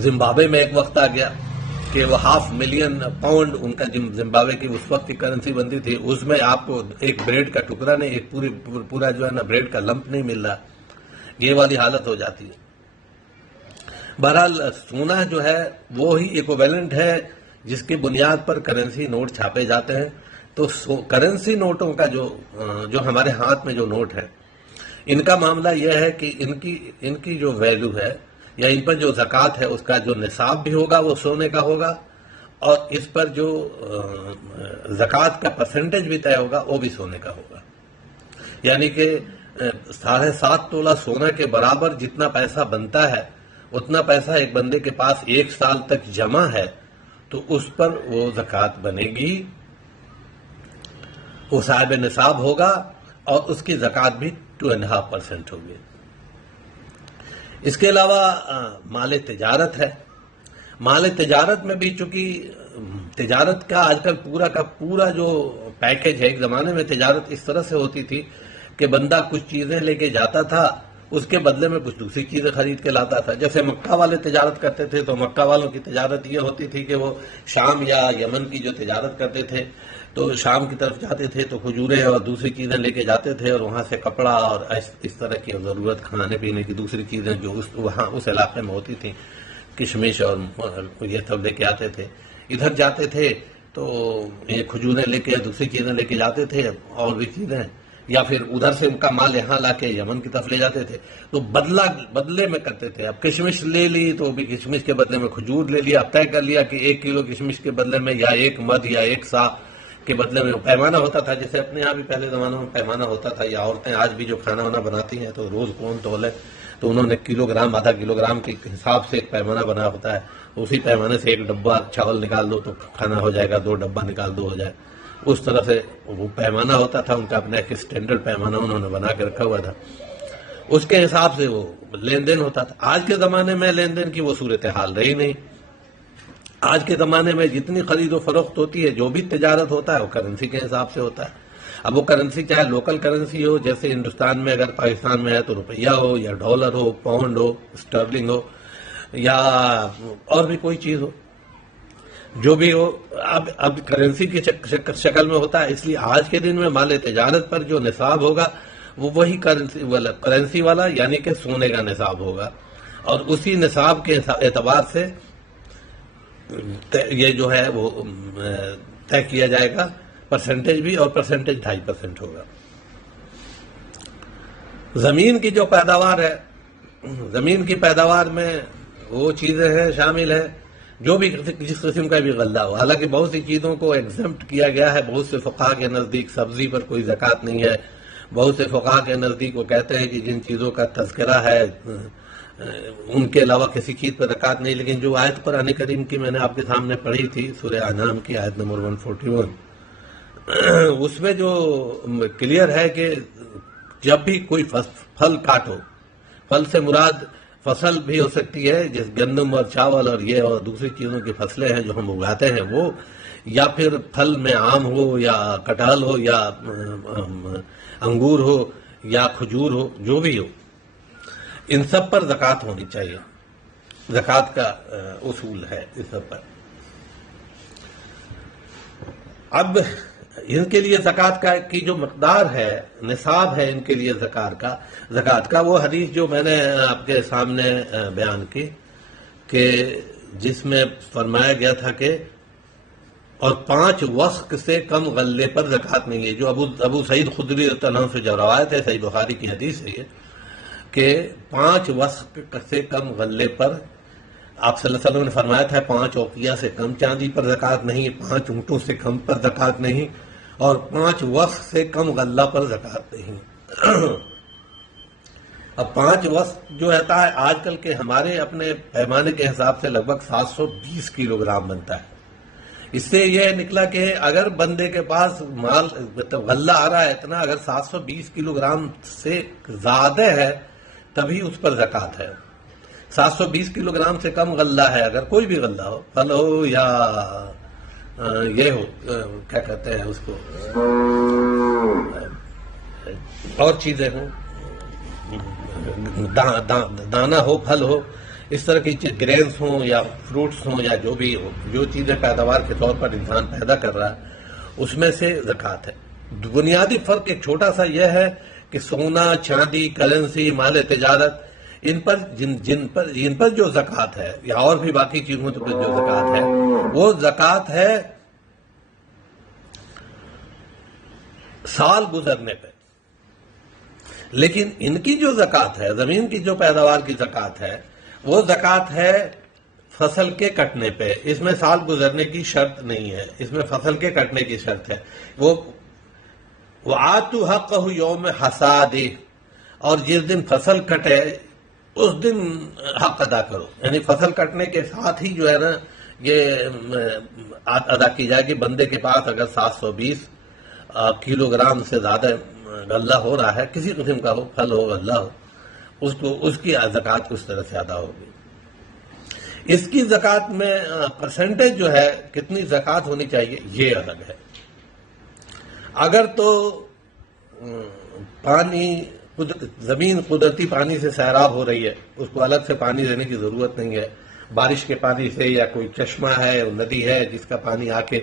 زمبابوے میں ایک وقت آ گیا کہ وہ 500,000 پاؤنڈ ان کا زمبابوے کی اس وقت کی کرنسی بنتی تھی، اس میں آپ کو ایک بریڈ کا ٹکڑا نہیں، ایک پورا جو ہے نا بریڈ کا لمپ نہیں مل رہا. یہ والی حالت ہو جاتی ہے. بہرحال سونا جو ہے وہ ہی ایکویولنٹ ہے جس کی بنیاد پر کرنسی نوٹ چھاپے جاتے ہیں. تو کرنسی نوٹوں کا جو ہمارے ہاتھ میں جو نوٹ ہے ان کا معاملہ یہ ہے کہ ان کی جو ویلیو ہے یا ان پر جو زکوٰۃ ہے اس کا جو نصاب بھی ہوگا وہ سونے کا ہوگا، اور اس پر جو زکوٰۃ کا پرسنٹیج بھی طے ہوگا وہ بھی سونے کا ہوگا. یعنی کہ 7.5 تولہ سونا کے برابر جتنا پیسہ بنتا ہے اتنا پیسہ ایک بندے کے پاس 1 سال تک جمع ہے تو اس پر وہ زکوٰۃ بنے گی، وہ صاحب نصاب ہوگا اور اس کی زکوٰۃ بھی 2.5% ہوگی. اس کے علاوہ مال تجارت ہے. مال تجارت میں بھی چونکہ تجارت کا آج کل پورا کا پورا جو پیکج ہے، ایک زمانے میں تجارت اس طرح سے ہوتی تھی کہ بندہ کچھ چیزیں لے کے جاتا تھا اس کے بدلے میں کچھ دوسری چیزیں خرید کے لاتا تھا. جیسے مکہ والے تجارت کرتے تھے تو مکہ والوں کی تجارت یہ ہوتی تھی کہ وہ شام یا یمن کی جو تجارت کرتے تھے تو شام کی طرف جاتے تھے تو کھجوریں اور دوسری چیزیں لے کے جاتے تھے، اور وہاں سے کپڑا اور اس طرح کی ضرورت کھانے پینے کی دوسری چیزیں جو وہاں اس علاقے میں ہوتی تھیں، کشمش اور یہ سب لے کے آتے تھے. ادھر جاتے تھے تو یہ کھجوریں لے کے دوسری چیزیں لے کے جاتے تھے اور بھی چیزیں. یا پھر ادھر سے ان کا مال یہاں لا کے یمن کی طرف لے جاتے تھے، تو بدلے میں کرتے تھے. اب کشمش لے لی تو بھی کشمش کے بدلے میں کھجور لے لیا. اب طے کر لیا کہ 1 کلو کشمش کے بدلے میں یا 1 مد یا 1 سا کے بدلے میں پیمانہ ہوتا تھا. جیسے اپنے یہاں بھی پہلے زمانوں میں پیمانہ ہوتا تھا، یا عورتیں آج بھی جو کھانا وانا بناتی ہیں تو روز کون تولے، تو انہوں نے کلو گرام آدھا کلو گرام کے حساب سے ایک پیمانہ بنا ہوتا ہے. اسی پیمانے سے 1 ڈبہ چاول نکال دو تو کھانا ہو جائے گا، 2 ڈبہ نکال دو ہو جائے. اس طرح سے وہ پیمانہ ہوتا تھا ان کا، اپنا ایک اسٹینڈرڈ پیمانہ انہوں نے بنا کے رکھا ہوا تھا. اس کے حساب سے وہ لین دین ہوتا تھا. آج کے زمانے میں لین دین کی وہ صورتحال رہی نہیں. آج کے زمانے میں جتنی خرید و فروخت ہوتی ہے، جو بھی تجارت ہوتا ہے وہ کرنسی کے حساب سے ہوتا ہے. اب وہ کرنسی چاہے لوکل کرنسی ہو، جیسے ہندوستان میں اگر پاکستان میں ہے تو روپیہ ہو یا ڈالر ہو، پاؤنڈ ہو، اسٹرلنگ ہو، یا اور بھی کوئی چیز ہو، جو بھی ہو، اب کرنسی کی شکل میں ہوتا ہے. اس لیے آج کے دن میں مال تجارت پر جو نصاب ہوگا وہ وہی کرنسی والا یعنی کہ سونے کا نصاب ہوگا، اور اسی نصاب کے اعتبار سے یہ جو ہے وہ طے کیا جائے گا. پرسنٹیج بھی، اور پرسنٹیج 2.5% ہوگا. زمین کی جو پیداوار ہے، زمین کی پیداوار میں وہ چیزیں ہیں شامل ہیں جو بھی جس قسم کا بھی غلہ ہو. حالانکہ بہت سی چیزوں کو ایگزمپٹ کیا گیا ہے. بہت سے فقہا کے نزدیک سبزی پر کوئی زکوٰۃ نہیں ہے. بہت سے فقہا کے نزدیک وہ کہتے ہیں کہ جن چیزوں کا تذکرہ ہے ان کے علاوہ کسی چیز پر زکوٰۃ نہیں. لیکن جو آیت قرآن کریم کی میں نے آپ کے سامنے پڑھی تھی، سورہ انعام کی آیت نمبر 141، اس میں جو کلیئر ہے کہ جب بھی کوئی پھل کاٹو، پھل سے مراد فصل بھی ہو سکتی ہے، جیسے گندم اور چاول اور یہ اور دوسری چیزوں کی فصلیں ہیں جو ہم اگاتے ہیں وہ، یا پھر پھل میں آم ہو یا کٹہل ہو یا انگور ہو یا کھجور ہو، جو بھی ہو، ان سب پر زکوٰۃ ہونی چاہیے. زکوٰۃ کا اصول ہے اس سب پر. اب ان کے لیے زکوٰۃ کی جو مقدار ہے، نصاب ہے ان کے لیے زکوٰۃ کا وہ حدیث جو میں نے آپ کے سامنے بیان کی، کہ جس میں فرمایا گیا تھا کہ اور 5 وسق سے کم غلے پر زکوٰۃ نہیں ہے. جو ابو سعید خدری رضی اللہ عنہ سے جو روایت ہے، صحیح بخاری کی حدیث ہے یہ، کہ 5 وسق سے کم غلے پر آپ صلی اللہ علیہ وسلم نے فرمایا تھا 5 اوقیہ سے کم چاندی پر زکوٰۃ نہیں، 5 اونٹوں سے کم پر زکوٰۃ نہیں، اور 5 وسق سے کم غلہ پر زکوٰۃ نہیں. اب 5 وسق جو رہتا ہے آج کل کے ہمارے اپنے پیمانے کے حساب سے لگ بھگ 720 کلو گرام بنتا ہے. اس سے یہ نکلا کہ اگر بندے کے پاس مال غلہ آ رہا ہے اتنا، اگر 720 کلو گرام سے زیادہ ہے تبھی اس پر زکوٰۃ ہے. 720 کلو گرام سے کم غلہ ہے، اگر کوئی بھی غلہ ہو، پھل ہو یا یہ ہو، کیا کہتے ہیں اس کو، اور چیزیں ہوں، دانا ہو، پھل ہو، اس طرح کی گرینز ہوں یا فروٹس ہوں یا جو بھی ہو، جو چیزیں پیداوار کے طور پر انسان پیدا کر رہا ہے اس میں سے زکوٰۃ ہے. بنیادی فرق ایک چھوٹا سا یہ ہے کہ سونا، چاندی، کرنسی، مال تجارت، ان پر جو زکوٰۃ ہے، یا اور بھی باقی چیزوں پر جو زکوٰۃ ہے، وہ زکوٰۃ ہے سال گزرنے پہ. لیکن ان کی جو زکوٰۃ ہے، زمین کی جو پیداوار کی زکوٰۃ ہے، وہ زکوٰۃ ہے فصل کے کٹنے پہ. اس میں سال گزرنے کی شرط نہیں ہے، اس میں فصل کے کٹنے کی شرط ہے. وَآتُوا حَقَّهُ يَوْمَ حَصَادِهِ، اور جس دن فصل کٹے اس دن حق ادا کرو. یعنی فصل کٹنے کے ساتھ ہی جو ہے نا یہ ادا کی جائے گی. بندے کے پاس اگر 720 کلو گرام سے زیادہ غلہ ہو رہا ہے، کسی قسم کا ہو، پھل ہو، غلہ ہو، اس کی زکوٰۃ اس طرح سے ادا ہوگی. اس کی زکوٰۃ میں پرسنٹیج جو ہے کتنی زکوٰۃ ہونی چاہیے یہ الگ ہے. اگر تو زمین قدرتی پانی سے سیراب ہو رہی ہے، اس کو الگ سے پانی دینے کی ضرورت نہیں ہے. بارش کے پانی سے، یا کوئی چشمہ ہے، ندی ہے جس کا پانی آ کے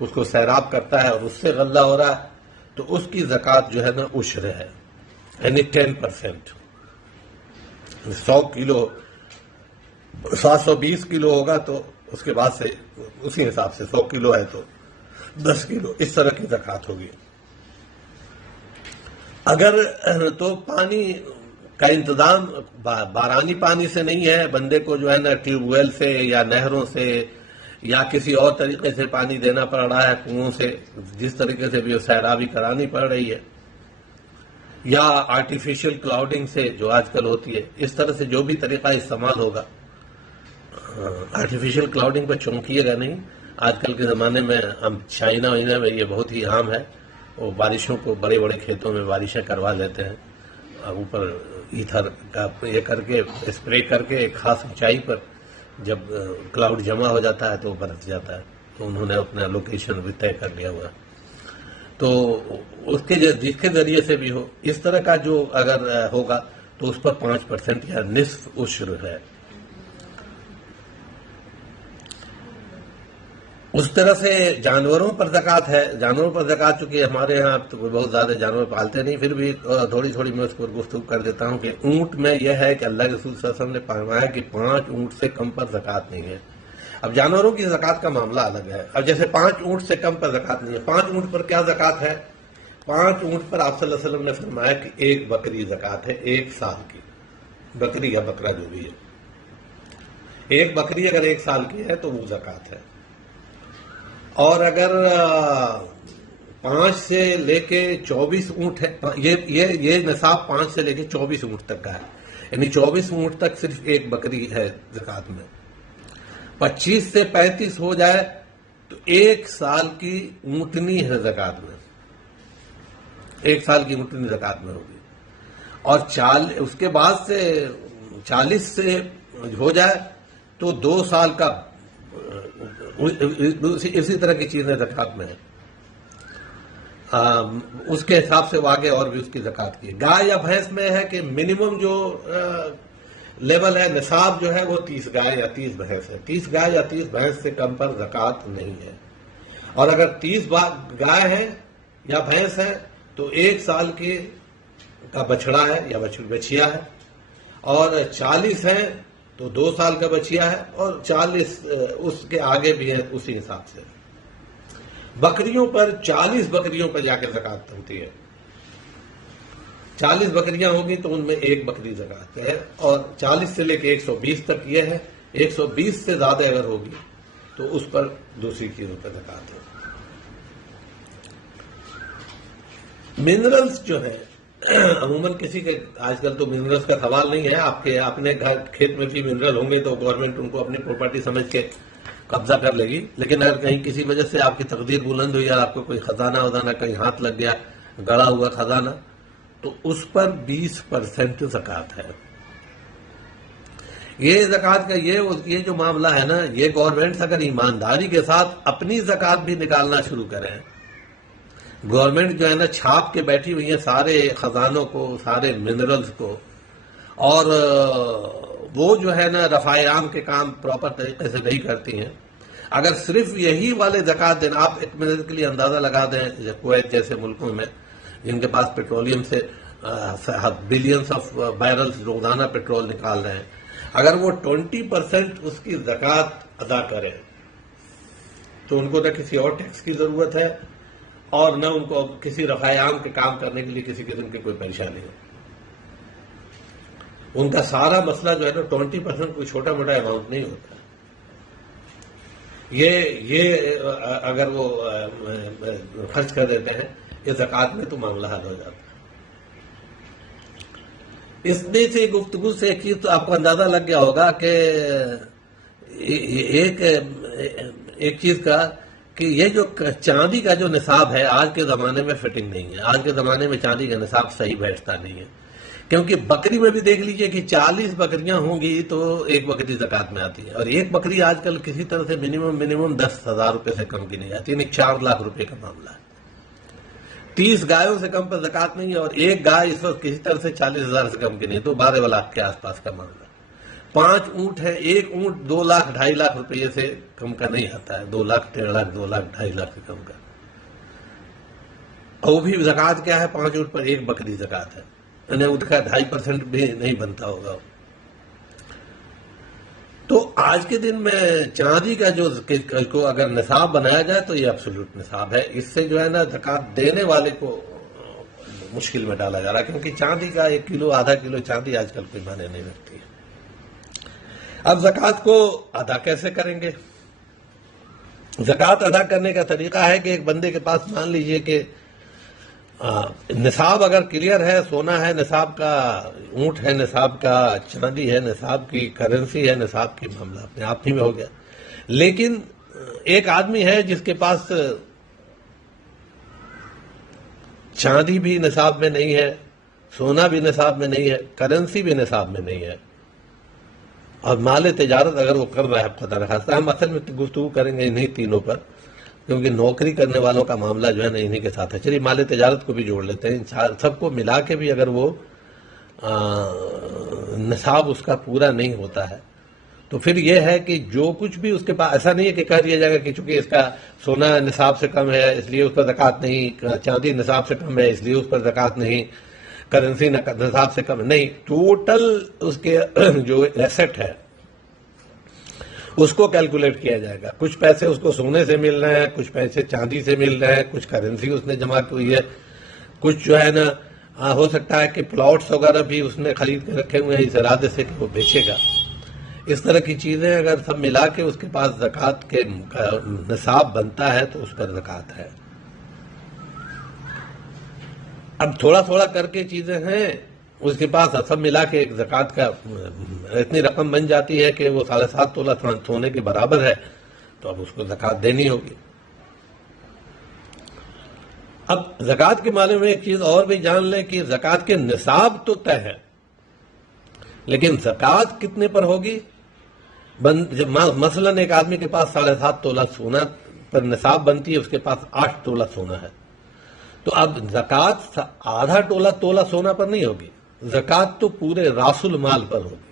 اس کو سیراب کرتا ہے اور اس سے غلہ ہو رہا ہے، تو اس کی زکوٰۃ جو ہے نا عشر ہے، یعنی 10%. 100 کلو 720 کلو ہوگا تو اس کے بعد سے اسی حساب سے 100 کلو ہے تو 10 کلو، اس طرح کی زکوٰۃ ہوگی. اگر تو پانی کا انتظام بارانی پانی سے نہیں ہے، بندے کو جو ہے نا ٹیوب ویل سے یا نہروں سے یا کسی اور طریقے سے پانی دینا پڑ رہا ہے، کنووں سے، جس طریقے سے بھی وہ سیرابی کرانی پڑ رہی ہے، یا آرٹیفیشل کلاؤڈنگ سے جو آج کل ہوتی ہے، اس طرح سے جو بھی طریقہ استعمال ہوگا، آرٹیفیشل کلاؤڈنگ پہ چونکیے گا نہیں. آج کل کے زمانے میں ہم چائنا میں یہ بہت ہی عام ہے، وہ بارشوں کو بڑے بڑے کھیتوں میں بارشیں کروا لیتے ہیں، اوپر ایتھر کا یہ کر کے اسپرے کر کے ایک خاص اونچائی پر جب کلاؤڈ جمع ہو جاتا ہے تو وہ برس جاتا ہے. تو انہوں نے اپنا لوکیشن بھی طے کر لیا ہوا. تو اس کے جس کے ذریعے سے بھی ہو، اس طرح کا جو اگر ہوگا تو اس پر 5% یا نصف عشر ہے. اس طرح سے جانوروں پر زکوٰۃ ہے. جانوروں پر زکوٰۃ، چونکہ ہمارے یہاں تو بہت زیادہ جانور پالتے نہیں، پھر بھی تھوڑی تھوڑی میں اس پر گفتگو کر دیتا ہوں کہ اونٹ میں یہ ہے کہ اللہ کے رسول صلی اللہ علیہ وسلم نے فرمایا کہ 5 اونٹ سے کم پر زکوٰۃ نہیں ہے. اب جانوروں کی زکوٰۃ کا معاملہ الگ ہے. اب جیسے 5 اونٹ سے کم پر زکوٰۃ نہیں ہے، 5 اونٹ پر کیا زکوٰۃ ہے؟ 5 اونٹ پر آپ صلی اللہ علیہ وسلم نے فرمایا کہ ایک بکری زکوٰۃ ہے، 1 سال کی بکری یا بکرا جو بھی ہے. ایک بکری اگر 1 سال کی ہے تو وہ زکوٰۃ ہے. اور اگر 5 سے لے کے 24 اونٹ ہے، یہ نصاب 5 سے لے کے 24 اونٹ تک کا ہے، یعنی 24 اونٹ تک صرف ایک بکری ہے زکوٰۃ میں. 25 سے 35 ہو جائے تو 1 سال کی اونٹنی ہے زکوٰۃ میں، 1 سال کی اونٹنی زکوٰۃ میں ہوگی. اور اس کے بعد سے 40 سے ہو جائے تو 2 سال کا اسی طرح کی چیزیں زکوٰۃ میں ہیں. اس کے حساب سے آگے اور بھی اس کی زکوٰۃ کی. گائے یا بھینس میں ہے کہ منیمم جو لیول ہے، نصاب جو ہے وہ 30 گائے یا 30 بھینس ہے. 30 گائے یا 30 بھینس سے کم پر زکوٰۃ نہیں ہے. اور اگر 30 گائے ہیں یا بھینس ہے تو 1 سال کا بچڑا ہے یا بچیا ہے، اور 40 ہیں تو 2 سال کا بچیا ہے، اور 40 اس کے آگے بھی ہیں اسی حساب سے. بکریوں پر 40 بکریوں پر جا کے زکوٰۃ ہوتی ہے. 40 بکریاں ہوگی تو ان میں 1 بکری زکوٰۃ ہے، اور 40 سے لے کے 120 تک یہ ہے. 120 سے زیادہ اگر ہوگی تو اس پر دوسری چیزوں پر زکوٰۃ ہے. منرلز جو ہے، عموماً کسی کے آج کل تو منرلز کا سوال نہیں ہے. آپ کے اپنے گھر کھیت میں بھی منرل ہوں گے تو گورنمنٹ ان کو اپنی پراپرٹی سمجھ کے قبضہ کر لے گی. لیکن اگر کہیں کسی وجہ سے آپ کی تقدیر بلند ہوئی اور آپ کو کوئی خزانہ کہیں ہاتھ لگ گیا، گڑا ہوا خزانہ، تو اس پر 20% زکوٰۃ ہے. یہ زکوٰۃ کا یہ جو معاملہ ہے نا، یہ گورنمنٹ اگر ایمانداری کے ساتھ اپنی زکوٰۃ بھی نکالنا شروع کریں، گورنمنٹ جو ہے نا چھاپ کے بیٹھی ہوئی ہے سارے خزانوں کو، سارے منرلز کو، اور وہ جو ہے نا رفع عام کے کام پراپر طریقے سے نہیں کرتی ہیں. اگر صرف یہی والے زکوٰۃ دینا، آپ ایک منٹ کے لیے اندازہ لگا دیں، کویت جیسے ملکوں میں جن کے پاس پیٹرولیم سے بلینس آف بیرلز روزانہ پیٹرول نکال رہے ہیں، اگر وہ 20% اس کی زکوٰۃ ادا کریں تو ان کو نہ کسی اور ٹیکس کی ضرورت ہے، اور نہ ان کو کسی رفع عام کے کام کرنے کے لیے کسی قسم کی کوئی پریشانی ہے. ان کا سارا مسئلہ جو ہے نا 20% کوئی چھوٹا موٹا اماؤنٹ نہیں ہوتا. یہ اگر وہ خرچ کر دیتے ہیں یہ زکوٰۃ میں تو معاملہ حل ہو جاتا ہے. اس میں سے گفتگو سے ایک چیز تو آپ کو اندازہ لگ گیا ہوگا کہ ایک چیز کا کہ یہ جو چاندی کا جو نصاب ہے آج کے زمانے میں فٹنگ نہیں ہے. آج کے زمانے میں چاندی کا نصاب صحیح بیٹھتا نہیں ہے، کیونکہ بکری میں بھی دیکھ لیجئے کہ 40 بکریاں ہوں گی تو 1 بکری زکوٰۃ میں آتی ہے، اور 1 بکری آج کل کسی طرح سے منیمم 10,000 روپے سے کم کی نہیں جاتی، یعنی 4 لاکھ روپے کا معاملہ ہے. 30 گایوں سے کم پر زکوٰۃ نہیں ہے، اور 1 گائے اس وقت کسی طرح سے 40,000 سے کم کی نہیں، تو 12 لاکھ کے آس پاس کا معاملہ. 5 اونٹ ہے، 1 اونٹ 2 لاکھ 2.5 لاکھ روپے سے کم کا نہیں آتا ہے، 2 لاکھ 1.5 لاکھ 2 لاکھ 2.5 لاکھ سے کم کا. اور وہ بھی زکوٰۃ کیا ہے؟ 5 اونٹ پر 1 بکری زکوٰۃ ہے، یعنی اونٹ کا 2.5% بھی نہیں بنتا ہوگا. تو آج کے دن میں چاندی کا جو کو اگر نصاب بنایا جائے تو یہ ایبسولوٹ نصاب ہے. اس سے جو ہے نا زکوٰۃ دینے والے کو مشکل میں ڈالا جا رہا ہے، کیونکہ چاندی کا 1 کلو آدھا کلو چاندی آج کل کوئی معنی نہیں رکھتی ہے۔ اب زکوٰۃ کو ادا کیسے کریں گے؟ زکوٰۃ ادا کرنے کا طریقہ ہے کہ ایک بندے کے پاس مان لیجئے کہ نصاب اگر کلیئر ہے، سونا ہے نصاب کا، اونٹ ہے نصاب کا، چاندی ہے نصاب کی، کرنسی ہے نصاب کی، معاملہ اپنے آپ ہی میں ہو گیا۔ لیکن ایک آدمی ہے جس کے پاس چاندی بھی نصاب میں نہیں ہے، سونا بھی نصاب میں نہیں ہے، کرنسی بھی نصاب میں نہیں ہے، اور مال تجارت اگر وہ کر رہا ہے خدا نخواستہ، ہم اصل میں گفتگو کریں گے انہی تینوں پر، کیونکہ نوکری کرنے والوں کا معاملہ جو ہے نا انہی کے ساتھ ہے۔ چلیے مال تجارت کو بھی جوڑ لیتے ہیں، سب کو ملا کے بھی اگر وہ نصاب اس کا پورا نہیں ہوتا ہے تو پھر یہ ہے کہ جو کچھ بھی اس کے پاس، ایسا نہیں ہے کہ کہہ دیا جائے گا کہ چونکہ اس کا سونا نصاب سے کم ہے اس لیے اس پر زکوٰۃ نہیں، چاندی نصاب سے کم ہے اس لیے اس پر زکوٰۃ نہیں، کرنسی نصاب سے کم ہے، نہیں، ٹوٹل اس کے جو ایسٹ ہے اس کو کیلکولیٹ کیا جائے گا۔ کچھ پیسے اس کو سونے سے مل رہے ہیں، کچھ پیسے چاندی سے مل رہے ہیں، کچھ کرنسی اس نے جمع کی ہوئی ہے، کچھ جو ہے نا ہو سکتا ہے کہ پلاٹس وغیرہ بھی اس نے خرید کے رکھے ہوئے ہیں اس ارادے سے کہ وہ بیچے گا۔ اس طرح کی چیزیں اگر سب ملا کے اس کے پاس زکوٰۃ کے نصاب بنتا ہے تو اس پر زکوٰۃ ہے۔ اب تھوڑا تھوڑا کر کے چیزیں ہیں، اس کے پاس سب ملا کے ایک زکوٰۃ کا اتنی رقم بن جاتی ہے کہ وہ 7.5 تولہ سونے کے برابر ہے، تو اب اس کو زکوٰۃ دینی ہوگی۔ اب زکوٰۃ کے بارے میں ایک چیز اور بھی جان لیں کہ زکوٰۃ کے نصاب تو طے ہے، لیکن زکوٰۃ کتنے پر ہوگی؟ مثلاً ایک آدمی کے پاس 7.5 تولہ سونا پر نصاب بنتی ہے، اس کے پاس 8 تولہ سونا ہے، تو اب زکوٰۃ آدھا تولہ سونا پر نہیں ہوگی، زکوٰۃ تو پورے راس المال پر ہوگی۔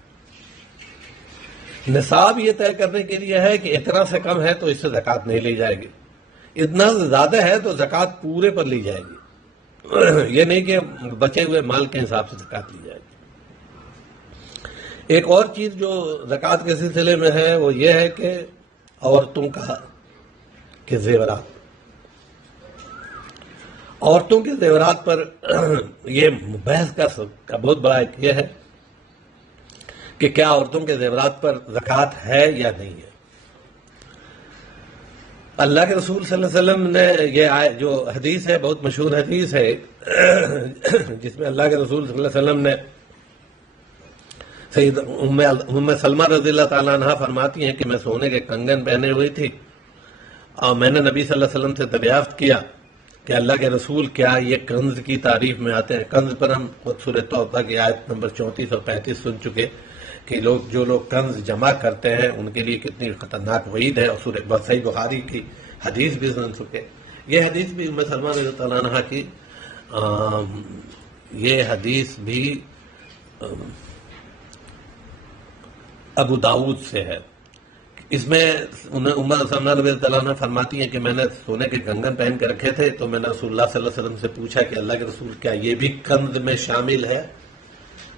نصاب یہ طے کرنے کے لیے ہے کہ اتنا سے کم ہے تو اس سے زکوٰۃ نہیں لی جائے گی، اتنا سے زیادہ ہے تو زکوٰۃ پورے پر لی جائے گی، یہ نہیں کہ بچے ہوئے مال کے حساب سے زکوٰۃ لی جائے گی۔ ایک اور چیز جو زکوٰۃ کے سلسلے میں ہے وہ یہ ہے کہ عورتوں کا کے زیورات، عورتوں کے زیورات پر یہ بحث کا بہت بڑا ایک یہ ہے کہ کیا عورتوں کے زیورات پر زکوٰۃ ہے یا نہیں ہے۔ اللہ کے رسول صلی اللہ علیہ وسلم نے یہ جو حدیث ہے، بہت مشہور حدیث ہے، جس میں اللہ کے رسول صلی اللہ علیہ وسلم نے سید ام سلمہ رضی اللہ تعالیٰ عنہ فرماتی ہیں کہ میں سونے کے کنگن پہنے ہوئی تھی اور میں نے نبی صلی اللہ علیہ وسلم سے دریافت کیا کہ اللہ کے رسول کیا یہ کنز کی تعریف میں آتے ہیں؟ کنز پر ہم خود سورہ توبہ کی آیت نمبر 34 اور 35 سن چکے کہ جو لوگ کنز جمع کرتے ہیں ان کے لیے کتنی خطرناک وعید ہے، اور سورہ صحیح بخاری کی حدیث بھی سن چکے۔ یہ حدیث بھی ام سلمہ رضی اللہ تعالیٰ عنہ کی یہ حدیث بھی ابو داؤد سے ہے۔ اس میں ام سلمہ رضی اللہ عنہ فرماتی ہیں کہ میں نے سونے کے کنگن پہن کے رکھے تھے تو میں نے رسول اللہ صلی اللہ علیہ وسلم سے پوچھا کہ اللہ کے رسول کیا یہ بھی کنز میں شامل ہے؟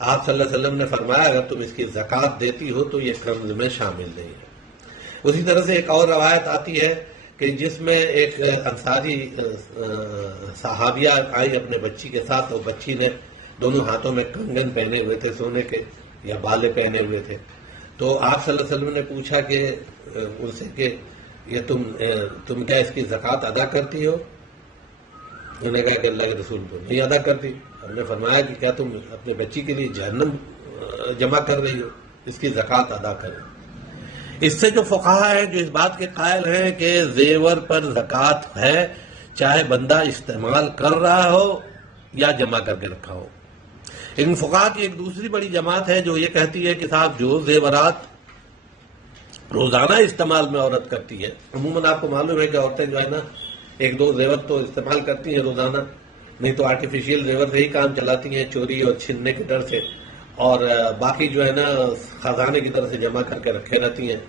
آپ صلی اللہ علیہ وسلم نے فرمایا اگر تم اس کی زکوٰۃ دیتی ہو تو یہ کنز میں شامل نہیں ہے۔ اسی طرح سے ایک اور روایت آتی ہے کہ جس میں ایک انصاری صحابیہ آئی اپنے بچی کے ساتھ، اور بچی نے دونوں ہاتھوں میں کنگن پہنے ہوئے تھے سونے کے یا بالے پہنے ہوئے تھے، تو آپ صلی اللہ علیہ وسلم نے پوچھا کہ ان سے کہ یہ تم کیا اس کی زکوٰۃ ادا کرتی ہو؟ انہوں نے کہا کہ اللہ کے رسول کو نہیں ادا کرتی۔ ہم نے فرمایا کہ کیا تم اپنے بچی کے لیے جہنم جمع کر رہی ہو؟ اس کی زکوٰۃ ادا کرو۔ اس سے جو فقہا ہیں جو اس بات کے قائل ہیں کہ زیور پر زکوٰۃ ہے، چاہے بندہ استعمال کر رہا ہو یا جمع کر کے رکھا ہو۔ ان فقہا کی ایک دوسری بڑی جماعت ہے جو یہ کہتی ہے کہ صاحب جو زیورات روزانہ استعمال میں عورت کرتی ہے، عموماً آپ کو معلوم ہے کہ عورتیں جو ہے نا 1-2 زیور تو استعمال کرتی ہیں روزانہ، نہیں تو آرٹیفیشیل زیور سے ہی کام چلاتی ہیں چوری اور چھننے کے ڈر سے، اور باقی جو ہے نا خزانے کی طرف سے جمع کر کے رکھے رہتی ہیں،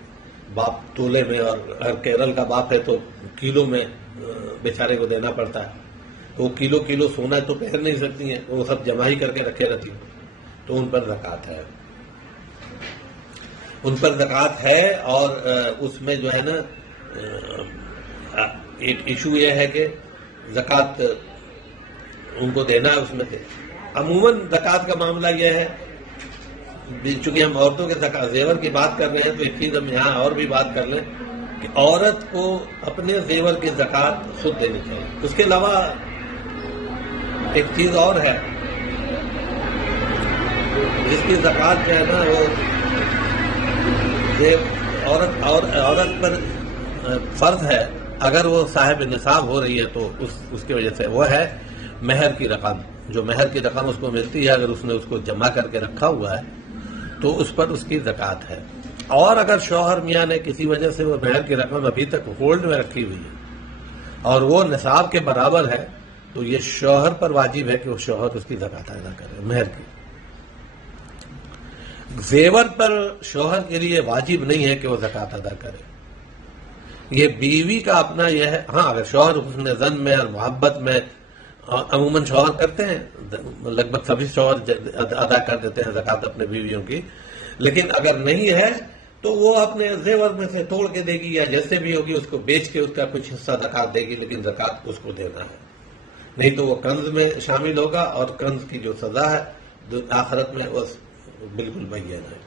باپ تولے میں، اور اگر کیرل کا باپ ہے تو کلو میں بیچارے کو دینا پڑتا ہے، تو وہ کلو سونا تو پہن نہیں سکتی ہیں، وہ سب جمع ہی کر کے رکھے رہتی ہیں، تو ان پر زکوٰۃ ہے، ان پر زکوٰۃ ہے۔ اور اس میں جو ہے نا ایک ایشو یہ ہے کہ زکوٰۃ ان کو دینا ہے اس میں سے. عموماً زکوٰۃ کا معاملہ یہ ہے، چونکہ ہم عورتوں کے زیور کی بات کر رہے ہیں تو ایک چیز ہم یہاں اور بھی بات کر لیں کہ عورت کو اپنے زیور کی زکوٰۃ خود دینی چاہیے. اس کے علاوہ ایک چیز اور ہے جس کی زکوٰۃ جو ہے نا وہ عورت پر فرض ہے اگر وہ صاحب نصاب ہو رہی ہے تو اس کی وجہ سے وہ ہے مہر کی رقم. جو مہر کی رقم اس کو ملتی ہے اگر اس نے اس کو جمع کر کے رکھا ہوا ہے تو اس پر اس کی زکوٰۃ ہے. اور اگر شوہر میاں نے کسی وجہ سے وہ مہر کی رقم ابھی تک ہولڈ میں رکھی ہوئی ہے اور وہ نصاب کے برابر ہے تو یہ شوہر پر واجب ہے کہ وہ شوہر اس کی زکوٰۃ ادا کرے مہر کی. زیور پر شوہر کے لیے واجب نہیں ہے کہ وہ زکوٰۃ ادا کرے. یہ بیوی کا اپنا یہ ہے. ہاں اگر شوہر حسن ظن میں اور محبت میں، عموماً شوہر کرتے ہیں، لگ بھگ سبھی شوہر ادا کر دیتے ہیں زکوٰۃ اپنے بیویوں کی، لیکن اگر نہیں ہے تو وہ اپنے زیور میں سے توڑ کے دے گی یا جیسے بھی ہوگی اس کو بیچ کے اس کا کچھ حصہ زکوٰۃ دے گی، لیکن زکوٰۃ اس کو دینا ہے. نہیں تو وہ کنز میں شامل ہوگا اور کنز کی جو سزا ہے آخرت میں وہ بالکل معین ہے.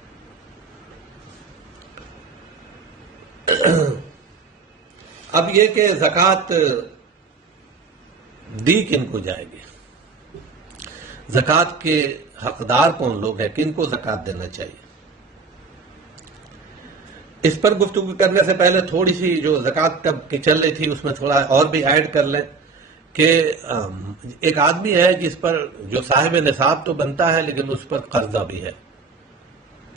اب یہ کہ زکوٰۃ دی کن کو جائے گی، زکوٰۃ کے حقدار کون لوگ ہیں، کن کو زکوٰۃ دینا چاہیے، اس پر گفتگو کرنے سے پہلے تھوڑی سی جو زکوٰۃ کب کی چل رہی تھی اس میں تھوڑا اور بھی ایڈ کر لیں کہ ایک آدمی ہے جس پر جو صاحب نصاب تو بنتا ہے لیکن اس پر قرضہ بھی ہے.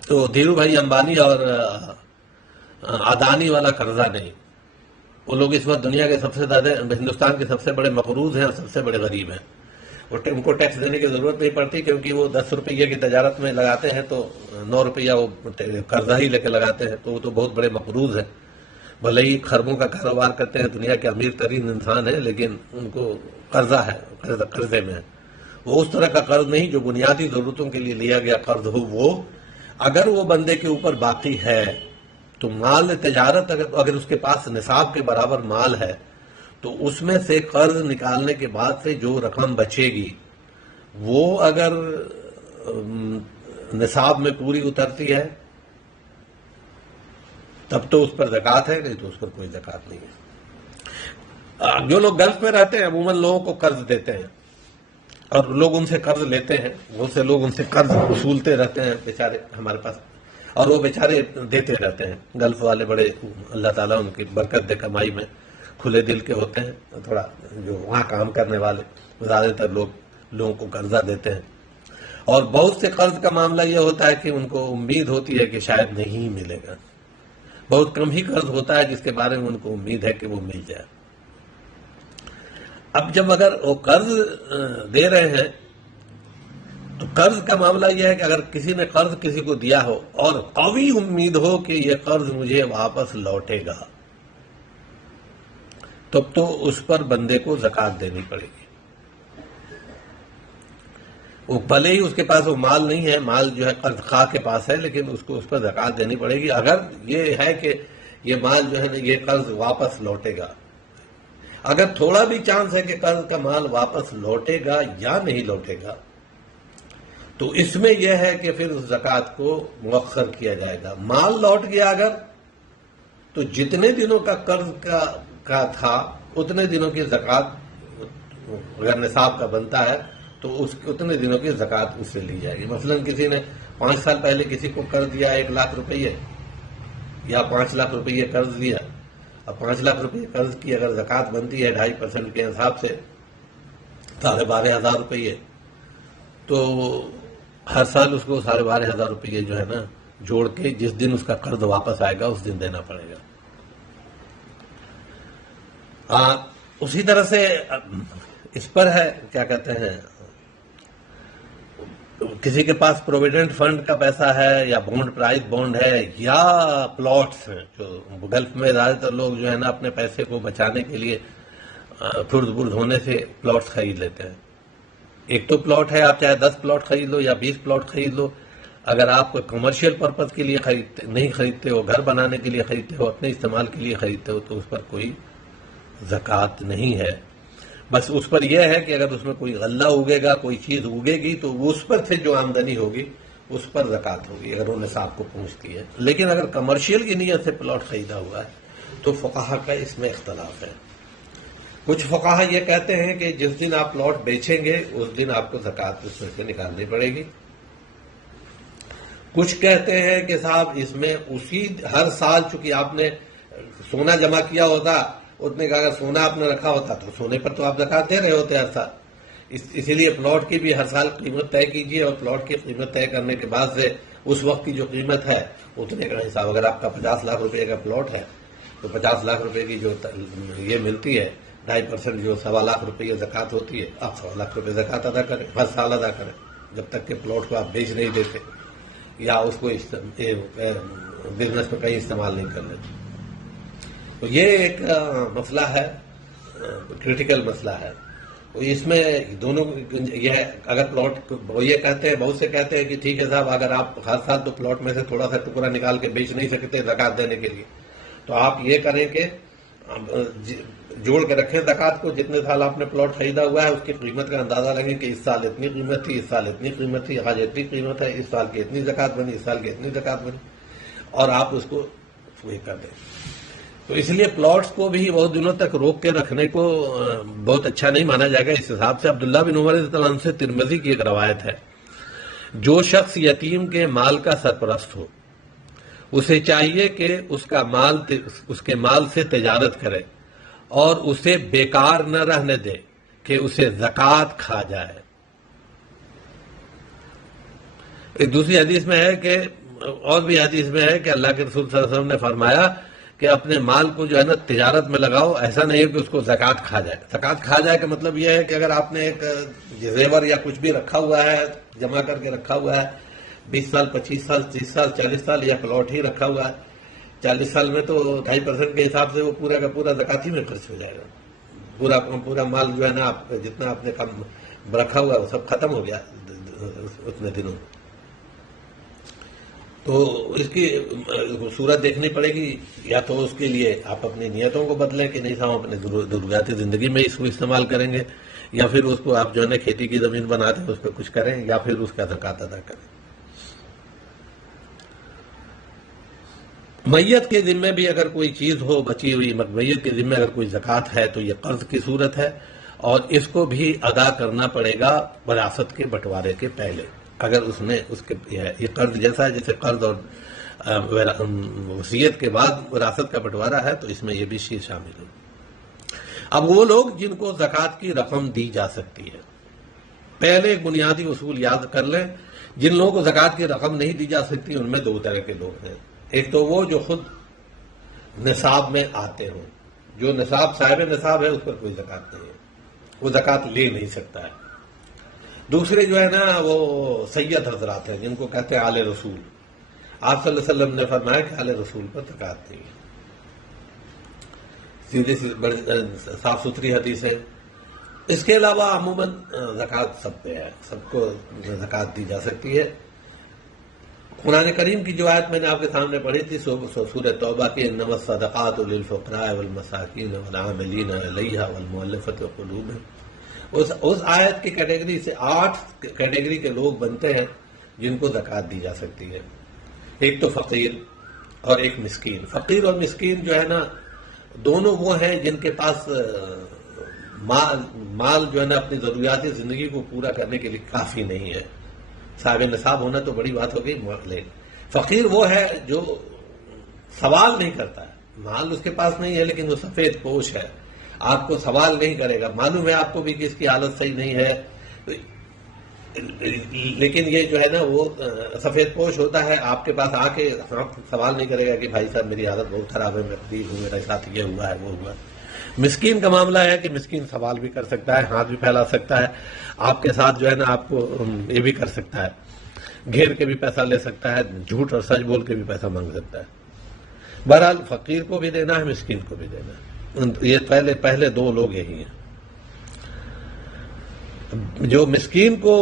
تو دھیرو بھائی امبانی اور اڈانی والا قرضہ نہیں. وہ لوگ اس وقت دنیا کے سب سے زیادہ، ہندوستان کے سب سے بڑے مقروض ہیں اور سب سے بڑے غریب ہیں. ان کو ٹیکس دینے کی ضرورت نہیں پڑتی کیونکہ وہ 10 روپیے کی تجارت میں لگاتے ہیں تو 9 روپیہ وہ قرضہ ہی لے کے لگاتے ہیں، تو وہ تو بہت بڑے مقروض ہیں. بھلے ہی خربوں کا کاروبار کرتے ہیں، دنیا کے امیر ترین انسان ہیں، لیکن ان کو قرضہ ہے، قرضے میں ہے. وہ اس طرح کا قرض نہیں جو بنیادی ضرورتوں کے لیے لیا گیا قرض ہو. وہ اگر وہ بندے کے اوپر باقی ہے تو مال تجارت اگر اس کے پاس نصاب کے برابر مال ہے تو اس میں سے قرض نکالنے کے بعد سے جو رقم بچے گی وہ اگر نصاب میں پوری اترتی ہے تب تو اس پر زکوٰۃ ہے، نہیں تو اس پر کوئی زکوٰۃ نہیں ہے. جو لوگ گلف میں رہتے ہیں عموماً لوگوں کو قرض دیتے ہیں اور لوگ ان سے قرض لیتے ہیں، بہت سے لوگ ان سے قرض وصولتے رہتے ہیں بیچارے ہمارے پاس، اور وہ بیچارے دیتے رہتے ہیں. گلف والے بڑے اللہ تعالیٰ ان کی برکت دے کمائی میں، کھلے دل کے ہوتے ہیں. تھوڑا جو وہاں کام کرنے والے زیادہ تر لوگوں کو قرضہ دیتے ہیں. اور بہت سے قرض کا معاملہ یہ ہوتا ہے کہ ان کو امید ہوتی ہے کہ شاید نہیں ملے گا. بہت کم ہی قرض ہوتا ہے جس کے بارے میں ان کو امید ہے کہ وہ مل جائے. اب جب اگر وہ قرض دے رہے ہیں تو قرض کا معاملہ یہ ہے کہ اگر کسی نے قرض کسی کو دیا ہو اور قوی امید ہو کہ یہ قرض مجھے واپس لوٹے گا تب تو اس پر بندے کو زکوٰۃ دینی پڑے گی. وہ بھلے ہی اس کے پاس وہ مال نہیں ہے، مال جو ہے قرض خواہ کے پاس ہے، لیکن اس کو اس پر زکوٰۃ دینی پڑے گی اگر یہ ہے کہ یہ مال جو ہے نا یہ قرض واپس لوٹے گا. اگر تھوڑا بھی چانس ہے کہ قرض کا مال واپس لوٹے گا یا نہیں لوٹے گا تو اس میں یہ ہے کہ پھر اس زکوٰۃ کو مؤخر کیا جائے گا. مال لوٹ گیا اگر تو جتنے دنوں کا قرض کا تھا اتنے دنوں کی زکوٰۃ اگر نصاب کا بنتا ہے تو اتنے دنوں کی زکوٰۃ اس سے لی جائے گی. مثلا کسی نے 5 سال پہلے کسی کو قرض دیا 1 لاکھ روپیے یا 5 لاکھ روپیے قرض دیا. اب 5 لاکھ روپیے قرض کی اگر زکوٰۃ بنتی ہے 2.5% کے حساب سے 12,500 روپیے تو ہر سال اس کو 12,500 روپیے جو ہے نا جوڑ کے جس دن اس کا قرض واپس آئے گا اس دن دینا پڑے گا. اسی طرح سے اس پر ہے کیا کہتے ہیں کسی کے پاس پروویڈنٹ فنڈ کا پیسہ ہے یا بونڈ پرائز بونڈ ہے یا پلاٹس ہیں. جو گلف میں زیادہ تر لوگ جو ہے نا اپنے پیسے کو بچانے کے لیے فرد برد ہونے سے پلاٹس خرید لیتے ہیں. ایک تو پلاٹ ہے آپ چاہے 10 پلاٹ خرید لو یا 20 پلاٹ خرید لو، اگر آپ کو کمرشل پرپز کے لیے نہیں خریدتے ہو، گھر بنانے کے لیے خریدتے ہو، اپنے استعمال کے لیے خریدتے ہو تو اس پر کوئی زکوٰۃ نہیں ہے. بس اس پر یہ ہے کہ اگر اس میں کوئی غلہ اگے گا، کوئی چیز اگے گی، تو اس پر سے جو آمدنی ہوگی اس پر زکوٰۃ ہوگی اگر وہ نصاب کو پہنچتی ہے. لیکن اگر کمرشیل کی نیت سے پلاٹ خریدا ہوا ہے تو فقہا کا اس میں اختلاف ہے. کچھ فقہا یہ کہتے ہیں کہ جس دن آپ پلاٹ بیچیں گے اس دن آپ کو زکوٰۃ اس میں سے نکالنی پڑے گی. کچھ کہتے ہیں کہ صاحب اس میں اسی ہر سال چونکہ آپ نے سونا جمع کیا ہوتا، اتنے کا اگر سونا آپ نے رکھا ہوتا تو سونے پر تو آپ زکوٰۃ دے رہے ہوتے ہر سال. اسی لیے پلاٹ کی بھی ہر سال قیمت طے کیجیے، اور پلاٹ کی قیمت طے کرنے کے بعد سے اس وقت کی جو قیمت ہے اتنے کا حساب. اگر آپ کا 50 لاکھ روپے کا پلاٹ ہے تو 50 لاکھ روپے کی جو یہ ملتی ہے 2.5% جو 1.25 لاکھ روپے زکوٰۃ ہوتی ہے، آپ 1.25 لاکھ روپے زکوٰۃ ادا کریں، ہر سال ادا کریں جب تک کہ پلاٹ کو آپ بیچ نہیں دیتے یا اس کو بزنس میں کہیں استعمال نہیں کر لیتے. تو یہ ایک مسئلہ ہے، کریٹیکل مسئلہ ہے. اس میں دونوں یہ اگر پلاٹ وہ یہ کہتے ہیں، بہت سے کہتے ہیں کہ ٹھیک ہے صاحب اگر آپ ہر سال تو پلاٹ میں سے تھوڑا سا ٹکڑا نکال کے بیچ نہیں سکتے زکوٰۃ دینے کے لیے، تو آپ یہ کریں کہ جوڑ کے رکھیں زکوٰۃ کو. جتنے سال آپ نے پلاٹ خریدا ہوا ہے اس کی قیمت کا اندازہ لگیں کہ اس سال اتنی قیمت تھی، اس سال اتنی قیمت تھی، آج اتنی قیمت ہے، اس سال کی اتنی زکوٰۃ بنی، اس سال کی اتنی زکوٰۃ بنی، اور آپ اس کو یہ کر دیں. تو اس لیے پلاٹس کو بھی بہت دنوں تک روک کے رکھنے کو بہت اچھا نہیں مانا جائے گا. اس حساب سے عبداللہ بن عمر رضی اللہ عنہ سے ترمذی کی ایک روایت ہے، جو شخص یتیم کے مال کا سرپرست ہو اسے چاہیے کہ اس کے مال سے تجارت کرے اور اسے بیکار نہ رہنے دے کہ اسے زکوٰۃ کھا جائے. ایک دوسری حدیث میں ہے کہ اور بھی حدیث میں ہے کہ اللہ کے رسول صلی اللہ علیہ وسلم نے فرمایا کہ اپنے مال کو جو ہے نا تجارت میں لگاؤ، ایسا نہیں ہے کہ اس کو زکوٰۃ کھا جائے. زکوٰۃ کھا جائے کا مطلب یہ ہے کہ اگر آپ نے ایک زیور یا کچھ بھی رکھا ہوا ہے، جمع کر کے رکھا ہوا ہے 20 سال 25 سال 30 سال 40 سال، یا پلاٹ ہی رکھا ہوا ہے 40 سال میں، تو 2.5% کے حساب سے وہ پورا کا پورا زکوٰۃ ہی میں خرچ ہو جائے گا. پورا مال جو ہے نا آپ جتنا آپ نے رکھا ہوا ہے وہ سب ختم ہو گیا اتنے دنوں میں. تو اس کی صورت دیکھنی پڑے گی، یا تو اس کے لیے آپ اپنی نیتوں کو بدلیں کہ نہیں صاحب اپنے ضروریاتی زندگی میں اس کو استعمال کریں گے، یا پھر اس کو آپ جو ہے نا کھیتی کی زمین بنا دیں اس پہ کچھ کریں، یا پھر اس کا زکوٰۃ ادا کریں. میت کے ذمے بھی اگر کوئی چیز ہو بچی ہوئی، میت کے ذمے اگر کوئی زکوٰۃ ہے تو یہ قرض کی صورت ہے، اور اس کو بھی ادا کرنا پڑے گا وراثت کے بٹوارے کے پہلے. اگر اس نے یہ قرض جیسا ہے جیسے قرض اور وصیت کے بعد وراثت کا بٹوارا ہے، تو اس میں یہ بھی چیز شامل ہے. اب وہ لوگ جن کو زکوٰۃ کی رقم دی جا سکتی ہے، پہلے ایک بنیادی اصول یاد کر لیں. جن لوگوں کو زکوٰۃ کی رقم نہیں دی جا سکتی ان میں 2 طرح کے لوگ ہیں. ایک تو وہ جو خود نصاب میں آتے ہوں، جو صاحب نصاب ہے اس پر کوئی زکوٰۃ نہیں ہے، وہ زکوٰۃ لے نہیں سکتا ہے. دوسرے جو ہے نا وہ سید حضرات ہیں جن کو کہتے ہیں آل رسول. آپ صلی اللہ علیہ وسلم نے فرمایا کہ آل رسول پر زکوٰۃ نہیں ہے. سیدھی صاف ستھری حدیث ہے. اس کے علاوہ عموماً زکوٰۃ سب پہ ہے، سب کو زکوٰۃ دی جا سکتی ہے. قرآن کریم کی جو آیت میں نے آپ کے سامنے پڑھی تھی سورہ توبہ کی، انما الصدقات للفقراء والمساکین والعاملین علیہا والمؤلفۃ قلوبہم، اس آیت کی کیٹیگری سے 8 کیٹیگری کے لوگ بنتے ہیں جن کو زکوٰۃ دی جا سکتی ہے. ایک تو فقیر اور ایک مسکین. فقیر اور مسکین جو ہے نا دونوں وہ ہیں جن کے پاس مال جو ہے نا اپنی ضروریات زندگی کو پورا کرنے کے لیے کافی نہیں ہے. صاحب نصاب ہونا تو بڑی بات ہو گئی. فقیر وہ ہے جو سوال نہیں کرتا ہے، مال اس کے پاس نہیں ہے لیکن وہ سفید پوش ہے، آپ کو سوال نہیں کرے گا. معلوم ہے آپ کو بھی کہ اس کی حالت صحیح نہیں ہے، لیکن یہ جو ہے نا وہ سفید پوش ہوتا ہے، آپ کے پاس آ کے سوال نہیں کرے گا کہ بھائی صاحب میری حالت بہت خراب ہے، میں غریب ہوں، میرے ساتھ یہ ہوا ہے وہ ہوا. مسکین کا معاملہ ہے کہ مسکین سوال بھی کر سکتا ہے، ہاتھ بھی پھیلا سکتا ہے، آپ کے ساتھ جو ہے نا آپ کو یہ بھی کر سکتا ہے، گھیر کے بھی پیسہ لے سکتا ہے، جھوٹ اور سچ بول کے بھی پیسہ مانگ سکتا ہے. بہرحال فقیر کو بھی دینا ہے، مسکین کو بھی دینا ہے. یہ پہلے 2 لوگ یہی ہیں. جو مسکین کو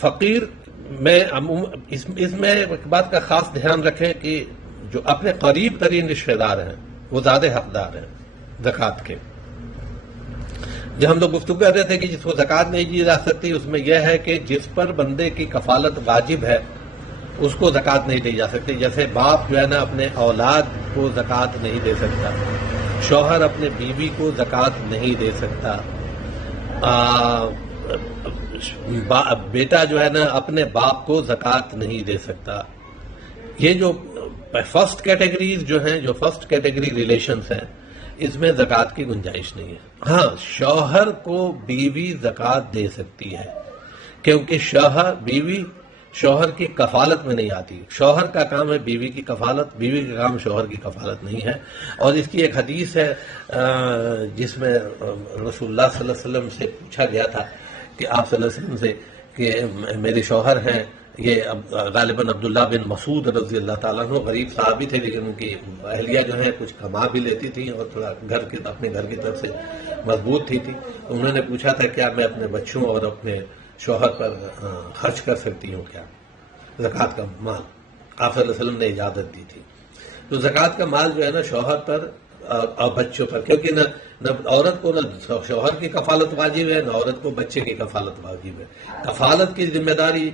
فقیر میں اس میں ایک بات کا خاص دھیان رکھیں کہ جو اپنے قریب ترین رشتہ دار ہیں وہ زیادہ حقدار ہیں زکوٰۃ کے. جو ہم لوگ گفتگو کر رہے تھے کہ جس کو زکوٰۃ نہیں دی جا سکتی، اس میں یہ ہے کہ جس پر بندے کی کفالت واجب ہے اس کو زکوٰۃ نہیں دی جا سکتی. جیسے باپ جو ہے نا اپنے اولاد کو زکوٰۃ نہیں دے سکتا، شوہر اپنے بیوی کو زکوٰۃ نہیں دے سکتا، بیٹا جو ہے نا اپنے باپ کو زکوٰۃ نہیں دے سکتا. یہ جو فرسٹ کیٹیگریز جو ہیں، جو فرسٹ کیٹیگری ریلیشنز ہیں، اس میں زکوٰۃ کی گنجائش نہیں ہے. ہاں، شوہر کو بیوی زکوٰۃ دے سکتی ہے، کیونکہ بیوی شوہر کی کفالت میں نہیں آتی. شوہر کا کام ہے بیوی کی کفالت، بیوی کا کام شوہر کی کفالت نہیں ہے. اور اس کی ایک حدیث ہے جس میں رسول اللہ صلی اللہ علیہ وسلم سے پوچھا گیا تھا کہ آپ صلی اللہ علیہ وسلم سے کہ میرے شوہر ہیں، یہ غالباً عبداللہ بن مسعود رضی اللہ تعالیٰ عنہ، غریب صحابی تھے، لیکن ان کی اہلیہ جو ہے کچھ کما بھی لیتی تھی اور تھوڑا اپنے گھر کی طرف سے مضبوط تھی. انہوں نے پوچھا تھا کیا میں اپنے بچوں اور اپنے شوہر پر خرچ کر سکتی ہوں کیا زکوٰۃ کا مال؟ آپ صلی اللہ علیہ وسلم نے اجازت دی تھی. تو زکوٰۃ کا مال جو ہے نا شوہر پر اور بچوں پر، کیونکہ نہ عورت کو نہ شوہر کی کفالت واجب ہے، نہ عورت کو بچے کی کفالت واجب ہے. کفالت کی ذمہ داری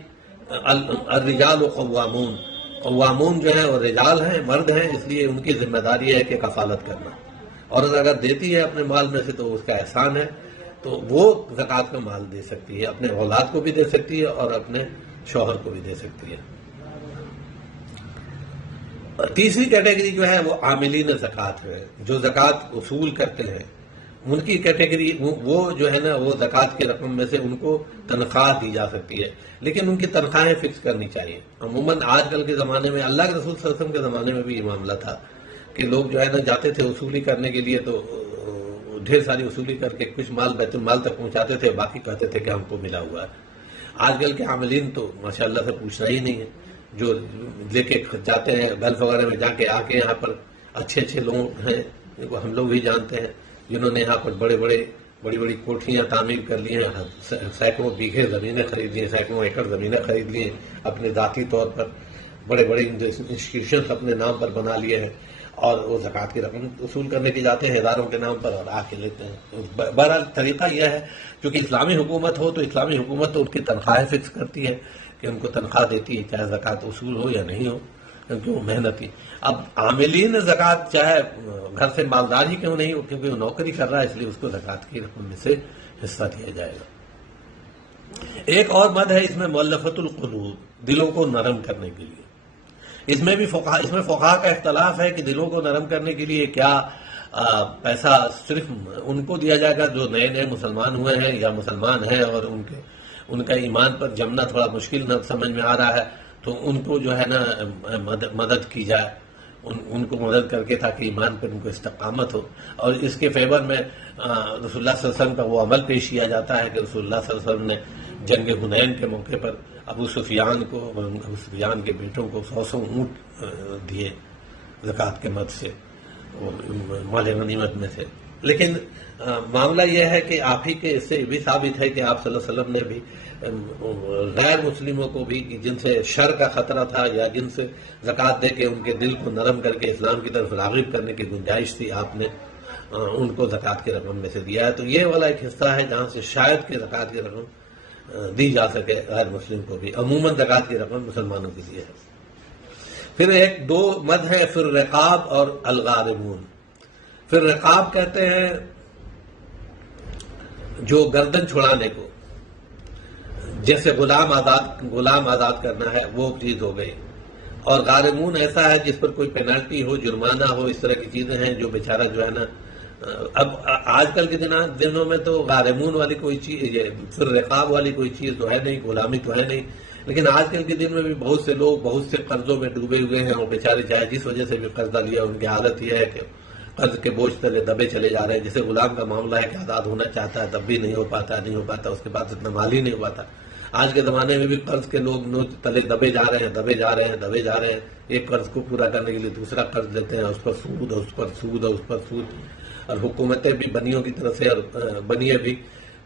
الرجال قوامون جو ہے وہ رجال ہیں، مرد ہیں، اس لیے ان کی ذمہ داری ہے کہ کفالت کرنا. عورت اگر دیتی ہے اپنے مال میں سے تو اس کا احسان ہے، تو وہ زکوٰۃ کا مال دے سکتی ہے، اپنے اولاد کو بھی دے سکتی ہے اور اپنے شوہر کو بھی دے سکتی ہے. تیسری کیٹیگری جو ہے وہ عاملین زکوٰۃ ہے، جو زکوٰۃ وصول کرتے ہیں. ان کی کیٹیگری وہ جو ہے نا وہ زکوٰۃ کی رقم میں سے ان کو تنخواہ دی جا سکتی ہے، لیکن ان کی تنخواہیں فکس کرنی چاہیے. عموماً آج کل کے زمانے میں، اللہ کے رسول صلی اللہ علیہ وسلم کے زمانے میں بھی یہ معاملہ تھا کہ لوگ جو ہے نا جاتے تھے وصولی کرنے کے لیے، تو ڈھیر ساری وصولی کر کے کچھ مال بیت المال تک پہنچاتے تھے، باقی کہتے تھے کہ ہم کو ملا ہوا ہے. آج کل کے عاملین تو ماشاءاللہ سے پوچھنا ہی نہیں ہے، جو لے کے جاتے ہیں گلف وغیرہ میں، جا کے آ کے یہاں پر اچھے لوگ ہیں، ہم لوگ بھی جانتے ہیں، جنہوں نے یہاں پر بڑی کوٹھیاں تعمیر کر لی ہیں، سینکڑوں بیگھے زمینیں خرید لی ہیں، سینکڑوں ایکڑ زمینیں خرید لی ہیں، اپنے ذاتی طور پر بڑے انسٹیٹیوشنس اپنے نام پر بنا لیے ہیں، اور وہ زکوٰۃ کی رقم وصول کرنے کے جاتے ہیں ہزاروں کے نام پر اور آ کے لیتے ہیں. بہرحال طریقہ یہ ہے، کیونکہ اسلامی حکومت ہو تو اسلامی حکومت تو ان کی تنخواہیں فکس کرتی ہے کہ ان کو تنخواہ دیتی ہے، چاہے زکوٰۃ وصول ہو یا نہیں ہو، کیونکہ وہ محنتی. اب عاملین زکوٰۃ چاہے گھر سے مالدار ہی کیوں نہیں ہو، کیونکہ وہ نوکری کر رہا ہے، اس لیے اس کو زکوٰۃ کی رقم میں سے حصہ دیا جائے گا. ایک اور مد ہے اس میں مؤلفۃ القلوب، دلوں کو نرم کرنے کے لیے. اس میں فقہا کا اختلاف ہے کہ دلوں کو نرم کرنے کے لیے کیا پیسہ صرف ان کو دیا جائے گا جو نئے مسلمان ہوئے ہیں یا مسلمان ہیں اور ان کا ایمان پر جمنا تھوڑا مشکل نہ سمجھ میں آ رہا ہے، تو ان کو جو ہے نا مدد کی جائے، ان کو مدد کر کے تاکہ ایمان پر ان کو استقامت ہو. اور اس کے فیور میں رسول اللہ صلی اللہ علیہ وسلم کا وہ عمل پیش کیا جاتا ہے کہ رسول اللہ صلی اللہ علیہ وسلم نے جنگ حنین کے موقع پر ابو سفیان کے بیٹوں کو 100 اونٹ دیے زکوٰۃ کے مد سے، مال غنیمت میں سے. لیکن معاملہ یہ ہے کہ آپ ہی کے اس سے بھی ثابت ہے کہ آپ صلی اللہ علیہ وسلم نے بھی غیر مسلموں کو بھی جن سے شر کا خطرہ تھا یا جن سے زکوٰۃ دے کے ان کے دل کو نرم کر کے اسلام کی طرف راغب کرنے کی گنجائش تھی، آپ نے ان کو زکوٰۃ کی رقم میں سے دیا ہے. تو یہ والا ایک حصہ ہے جہاں سے شاید کہ زکوٰۃ کی رقم دی جا سکے غیر مسلم کو بھی. عموماً زکوٰۃ کی رقم مسلمانوں کے لیے ہے. پھر ایک دو مد ہے فی الرقاب اور الغارمون. پھر رقاب کہتے ہیں جو گردن چھڑانے کو، جیسے غلام آزاد کرنا ہے وہ چیز ہو گئی. اور غارمون ایسا ہے جس پر کوئی پینالٹی ہو، جرمانہ ہو، اس طرح کی چیزیں ہیں جو بیچارہ جو ہے نا. اب آج کل کے دنوں میں تو غارمون والی کوئی چیز، پھر رقاب والی کوئی چیز تو ہے نہیں، غلامی تو ہے نہیں. لیکن آج کل کے دن میں بھی بہت سے لوگ بہت سے قرضوں میں ڈوبے ہوئے ہیں، اور بیچارے چاہے جس وجہ سے بھی قرضہ لیا ان کی حالت یہ ہے کہ قرض کے بوجھ تلے دبے چلے جا رہے ہیں. جیسے غلام کا معاملہ ہے کہ آزاد ہونا چاہتا ہے تب بھی نہیں ہو پاتا، اس کے بعد اتنا مال ہی نہیں ہو پاتا. آج کے زمانے میں بھی قرض کے لوگ تلے دبے جا رہے ہیں. ایک قرض کو پورا کرنے کے لیے دوسرا قرض لیتے ہیں، اس پر سود اور اس پر سود اور اس پر سود، اور حکومتیں بھی بنیوں کی طرف سے اور بنیے بھی.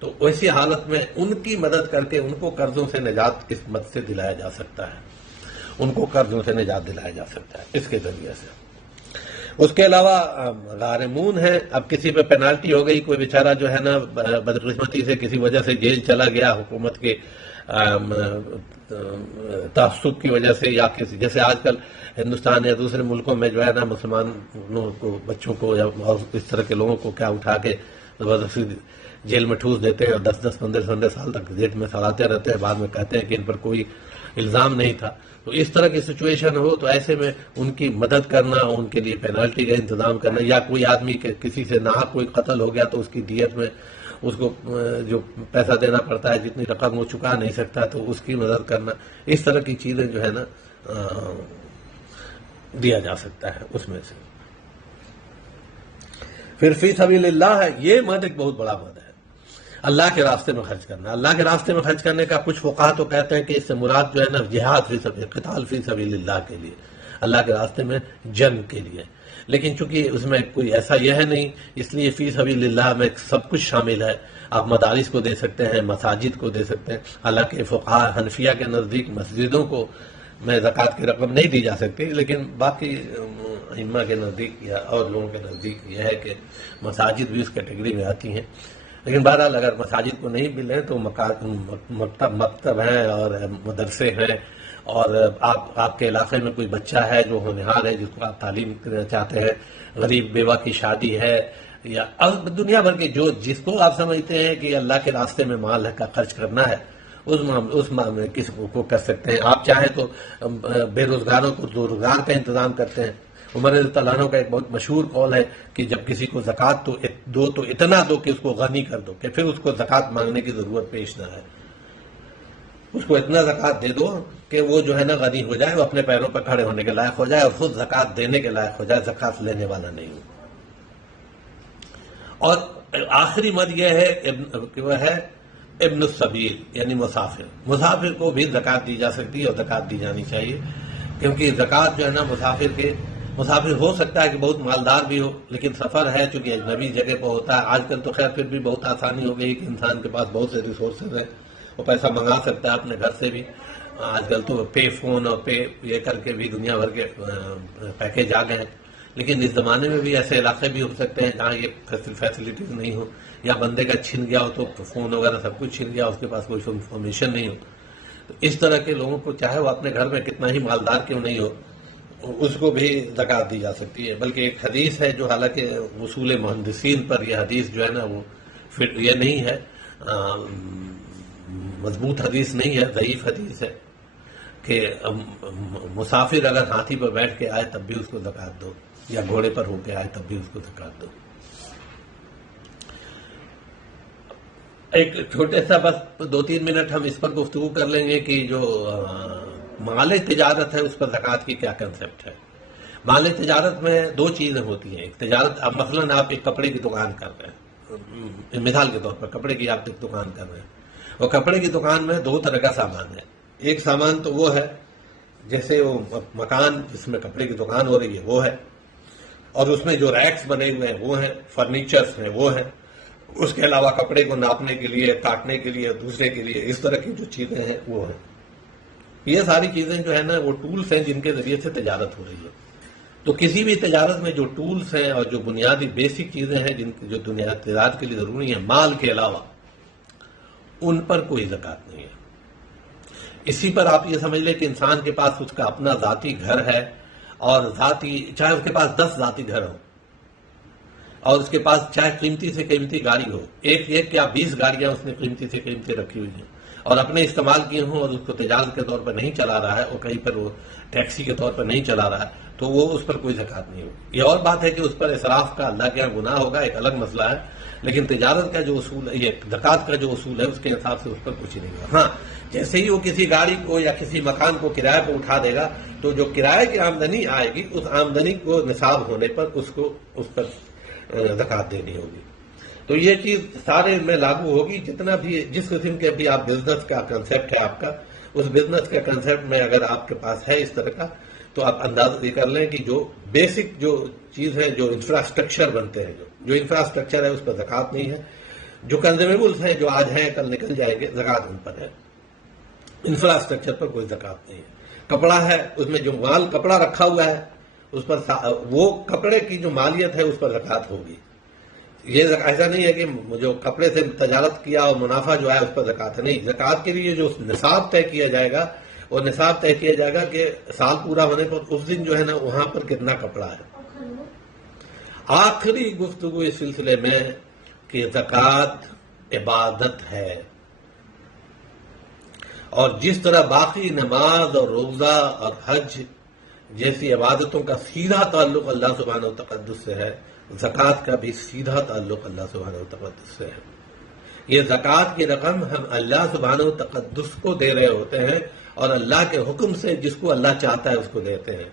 تو ایسی حالت میں ان کی مدد کر کے ان کو قرضوں سے نجات اس مد سے دلایا جا سکتا ہے، اس کے ذریعے سے. اس کے علاوہ غارمون ہے. اب کسی پہ پینالٹی ہو گئی، کوئی بیچارہ جو ہے نا بدقسمتی سے کسی وجہ سے جیل چلا گیا حکومت کے تعصب کی وجہ سے، یا کسی جیسے آج کل ہندوستان یا دوسرے ملکوں میں جو ہے نا مسلمانوں کو، بچوں کو یا اور اس طرح کے لوگوں کو کیا اٹھا کے زبردستی جیل میں ٹھوس دیتے ہیں اور 10 15 سال تک جیل میں سڑاتے رہتے ہیں، بعد میں کہتے ہیں کہ ان پر کوئی الزام نہیں تھا. تو اس طرح کی سچویشن ہو تو ایسے میں ان کی مدد کرنا، ان کے لیے پینالٹی کا انتظام کرنا، یا کوئی آدمی کے کسی سے ناحق کوئی قتل ہو گیا تو اس کی دیت میں اس کو جو پیسہ دینا پڑتا ہے، جتنی رقم وہ چکا نہیں سکتا تو اس کی مدد کرنا، اس طرح کی چیزیں جو ہے نا دیا جا سکتا ہے اس میں سے. پھر فی سبیل اللہ ہے، یہ مد ایک بہت بڑا مد ہے، اللہ کے راستے میں خرچ کرنا. اللہ کے راستے میں خرچ کرنے کا کچھ فقہا تو کہتے ہیں کہ اس سے مراد جو ہے نا جہاد فی سبیل، قتال فی سبیل اللہ کے لیے، اللہ کے راستے میں جنگ کے لیے. لیکن چونکہ اس میں کوئی ایسا یہ ہے نہیں، اس لیے فی سبیل اللہ میں سب کچھ شامل ہے. آپ مدارس کو دے سکتے ہیں، مساجد کو دے سکتے ہیں. حالانکہ فقہا حنفیہ کے نزدیک مسجدوں کو میں زکوٰۃ کی رقم نہیں دی جا سکتی، لیکن باقی ائمہ کے نزدیک یا اور لوگوں کے نزدیک یہ ہے کہ مساجد بھی اس کیٹیگری میں آتی ہیں. لیکن بہرحال اگر مساجد کو نہیں ملے تو مکتب ہیں اور مدرسے ہیں، اور آپ کے علاقے میں کوئی بچہ ہے جو ہونہار ہے، جس کو آپ تعلیم کرنا چاہتے ہیں، غریب بیوہ کی شادی ہے، یا دنیا بھر کے جس کو آپ سمجھتے ہیں کہ اللہ کے راستے میں مال کا خرچ کرنا ہے، اس معاملے کس کو کر سکتے ہیں. آپ چاہیں تو بے روزگاروں کو روزگار کا انتظام کرتے ہیں. عمر رضی اللہ عنہ کا ایک بہت مشہور قول ہے کہ جب کسی کو زکوٰۃ تو اتنا دو کہ اس کو غنی کر دو، کہ پھر اس کو زکوٰۃ مانگنے کی ضرورت پیش نہ ہے. اس کو اتنا زکوٰۃ دے دو کہ وہ جو ہے نا غنی ہو جائے، وہ اپنے پیروں پر کھڑے ہونے کے لائق ہو جائے اور خود زکوٰۃ دینے کے لائق ہو جائے، زکوٰۃ لینے والا نہیں ہو. اور آخری مد یہ ہے کہ وہ ہے ابن السبیل، یعنی مسافر کو بھی زکوٰۃ دی جا سکتی ہے اور زکوٰۃ دی جانی چاہیے. کیونکہ زکوٰۃ جو ہے نا مسافر ہو سکتا ہے کہ بہت مالدار بھی ہو، لیکن سفر ہے چونکہ اجنبی جگہ پہ ہوتا ہے. آج کل تو خیر پھر بھی بہت آسانی ہو گئی کہ انسان کے پاس بہت سے ریسورسز ہیں، وہ پیسہ منگا سکتا ہے اپنے گھر سے بھی. آج کل تو پے فون اور پے یہ کر کے بھی دنیا بھر کے پیکیج آ گئے ہیں. لیکن اس زمانے میں بھی ایسے علاقے بھی ہو سکتے ہیں جہاں یہ فیسلٹیز نہیں ہو، یا بندے کا چھن گیا ہو تو فون وغیرہ سب کچھ چھن گیا، اس کے پاس کوئی انفارمیشن نہیں ہو. تو اس طرح کے لوگوں کو چاہے وہ اپنے گھر میں کتنا ہی مالدار کیوں نہیں ہو، اس کو بھی زکوٰۃ دی جا سکتی ہے. بلکہ ایک حدیث ہے جو حالانکہ اصول محدثین پر یہ حدیث جو ہے نا وہ پھر یہ نہیں ہے، مضبوط حدیث نہیں ہے، ضعیف حدیث ہے کہ مسافر اگر ہاتھی پر بیٹھ کے آئے تب بھی اس کو زکوٰۃ دو، یا گھوڑے پر ہو کے آئے تب بھی اس کو زکوٰۃ دو. ایک چھوٹے سا بس 2-3 منٹ ہم اس پر گفتگو کر لیں گے کہ جو مال تجارت ہے اس پر زکوٰۃ کی کیا کنسیپٹ ہے. مال تجارت میں 2 چیزیں ہوتی ہیں. ایک تجارت، اب مثلاً آپ ایک کپڑے کی دکان کر رہے ہیں، مثال کے طور پر کپڑے کی آپ ایک دکان کر رہے ہیں، اور کپڑے کی دکان میں 2 طرح کا سامان ہے. ایک سامان تو وہ ہے جیسے وہ مکان جس میں کپڑے کی دکان ہو رہی ہے وہ ہے، اور اس میں جو ریکس بنے ہوئے ہیں وہ ہیں، فرنیچرز ہیں وہ ہیں. اس کے علاوہ کپڑے کو ناپنے کے لیے، کاٹنے کے لیے، دوسرے کے لیے، اس طرح کی جو چیزیں ہیں وہ ہیں. یہ ساری چیزیں جو ہے نا وہ ٹولز ہیں جن کے ذریعے سے تجارت ہو رہی ہے. تو کسی بھی تجارت میں جو ٹولز ہیں اور جو بنیادی بیسک چیزیں ہیں جو دنیا تجارت کے لیے ضروری ہیں مال کے علاوہ، ان پر کوئی زکوٰۃ نہیں ہے. اسی پر آپ یہ سمجھ لیں کہ انسان کے پاس اس کا اپنا ذاتی گھر ہے، اور چاہے اس کے پاس 10 ذاتی گھر ہو، اور اس کے پاس چاہے قیمتی سے قیمتی گاڑی ہو، ایک یا 20 گاڑیاں اس نے قیمتی سے قیمتی رکھی ہوئی ہیں، اور اپنے استعمال کیے ہوں اور اس کو تجارت کے طور پر نہیں چلا رہا ہے، اور کہیں پر وہ ٹیکسی کے طور پر نہیں چلا رہا ہے، تو وہ اس پر کوئی زکوٰۃ نہیں ہوگی. یہ اور بات ہے کہ اس پر اسراف کا اللہ کے یہاں گناہ ہوگا، ایک الگ مسئلہ ہے. لیکن تجارت کا جو اصول ہے، یہ زکوٰۃ کا جو اصول ہے، اس کے حساب سے اس پر کچھ نہیں ہوگا. ہاں، جیسے ہی وہ کسی گاڑی کو یا کسی مکان کو کرایہ پہ اٹھا دے گا تو جو کرایہ کی آمدنی آئے گی اس آمدنی کو نصاب ہونے پر اس پر زکوٰۃ دینی ہوگی. تو یہ چیز سارے میں لاگو ہوگی. جتنا بھی جس قسم کے بھی آپ بزنس کا کنسیپٹ ہے آپ کا، اس بزنس کے کنسیپٹ میں اگر آپ کے پاس ہے اس طرح کا، تو آپ اندازہ یہ کر لیں کہ جو بیسک جو چیز ہے، جو انفراسٹرکچر بنتے ہیں، جو انفراسٹرکچر ہے اس پر زکوٰۃ نہیں ہے. جو کنزیومیبلس ہیں جو آج ہیں کل نکل جائیں گے، زکوٰۃ ان پر ہے. انفراسٹرکچر پر کوئی زکوٰۃ نہیں ہے. کپڑا ہے، اس میں جو مال کپڑا رکھا ہوا ہے اس پر وہ کپڑے کی جو مالیت ہے اس پر زکوٰۃ ہوگی. یہ ایسا نہیں ہے کہ جو کپڑے سے تجارت کیا اور منافع جو ہے اس پر زکوٰۃ ہے. نہیں، زکوٰۃ کے لیے جو نصاب طے کیا جائے گا، اور نصاب طے کیا جائے گا کہ سال پورا ہونے پر اس دن جو ہے نا وہاں پر کتنا کپڑا ہے. آخری گفتگو اس سلسلے میں کہ زکوٰۃ عبادت ہے، اور جس طرح باقی نماز اور روزہ اور حج جیسی عبادتوں کا سیدھا تعلق اللہ سبحانہ و تقدس سے ہے، زکوٰۃ کا بھی سیدھا تعلق اللہ سبحانہ و تقدس سے ہے. یہ زکوٰۃ کی رقم ہم اللہ سبحانہ و تقدس کو دے رہے ہوتے ہیں، اور اللہ کے حکم سے جس کو اللہ چاہتا ہے اس کو دیتے ہیں.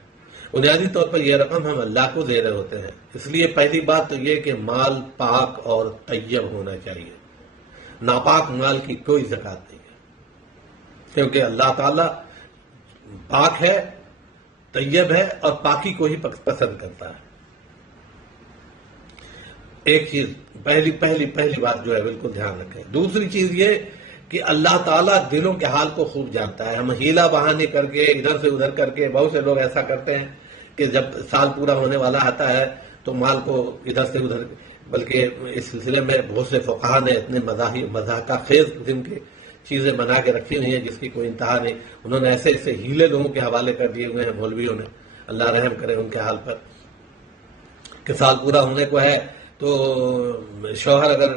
بنیادی طور پر یہ رقم ہم اللہ کو دے رہے ہوتے ہیں. اس لیے پہلی بات تو یہ کہ مال پاک اور طیب ہونا چاہیے. ناپاک مال کی کوئی زکوٰۃ نہیں ہے، کیونکہ اللہ تعالیٰ پاک ہے، طیب ہے، اور پاکی کو ہی پسند کرتا ہے. ایک چیز پہلی بات جو ہے بالکل دھیان رکھیں. دوسری چیز یہ کہ اللہ تعالیٰ دلوں کے حال کو خوب جانتا ہے. ہم ہیلا بہانے کر کے ادھر سے ادھر کر کے، بہت سے لوگ ایسا کرتے ہیں کہ جب سال پورا ہونے والا آتا ہے تو مال کو ادھر سے ادھر، بلکہ اس سلسلے میں بہت سے فقہا نے اتنے مضحکہ خیز قسم کی چیزیں بنا کے رکھی ہوئی ہیں جس کی کوئی انتہا نہیں. انہوں نے ایسے ایسے ہیلے لوگوں کے حوالے کر دیے ہوئے ہیں مولویوں نے، اللہ رحم کرے ان کے حال پر، کہ سال پورا ہونے کو ہے تو شوہر اگر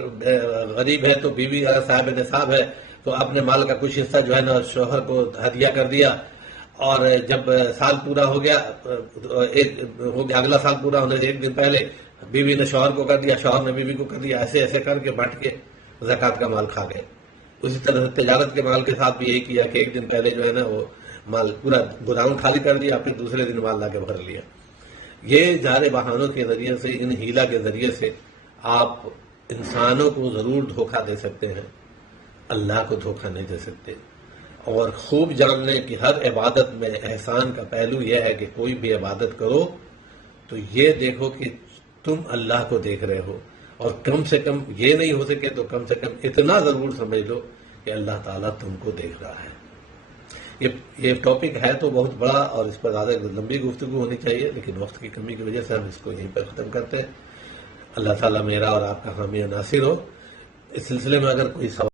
غریب ہے تو بیوی اگر صاحب نصاب ہے تو اپنے مال کا کچھ حصہ جو ہے نا شوہر کو ہدیہ کر دیا، اور جب سال پورا ہو گیا اگلا سال پورا ہونے سے ایک دن پہلے بیوی نے شوہر کو کر دیا، شوہر نے بیوی کو کر دیا، ایسے ایسے کر کے بانٹ کے زکوٰۃ کا مال کھا گئے. اسی طرح سے تجارت کے مال کے ساتھ بھی یہی کیا کہ ایک دن پہلے جو ہے نا وہ مال پورا گوداؤن خالی کر دیا، پھر دوسرے دن مال لا کے بھر لیا. یہ جارے بہانوں کے ذریعے سے، ان ہیلا کے ذریعے سے آپ انسانوں کو ضرور دھوکہ دے سکتے ہیں، اللہ کو دھوکہ نہیں دے سکتے. اور خوب جان لیں کہ ہر عبادت میں احسان کا پہلو یہ ہے کہ کوئی بھی عبادت کرو تو یہ دیکھو کہ تم اللہ کو دیکھ رہے ہو، اور کم سے کم یہ نہیں ہو سکے تو کم سے کم اتنا ضرور سمجھ لو کہ اللہ تعالیٰ تم کو دیکھ رہا ہے. یہ ٹاپک ہے تو بہت بڑا اور اس پر زیادہ لمبی گفتگو ہونی چاہیے، لیکن وقت کی کمی کی وجہ سے ہم اس کو یہیں پر ختم کرتے ہیں. اللہ تعالیٰ میرا اور آپ کا حامی و ناصر ہو. اس سلسلے میں اگر کوئی سوال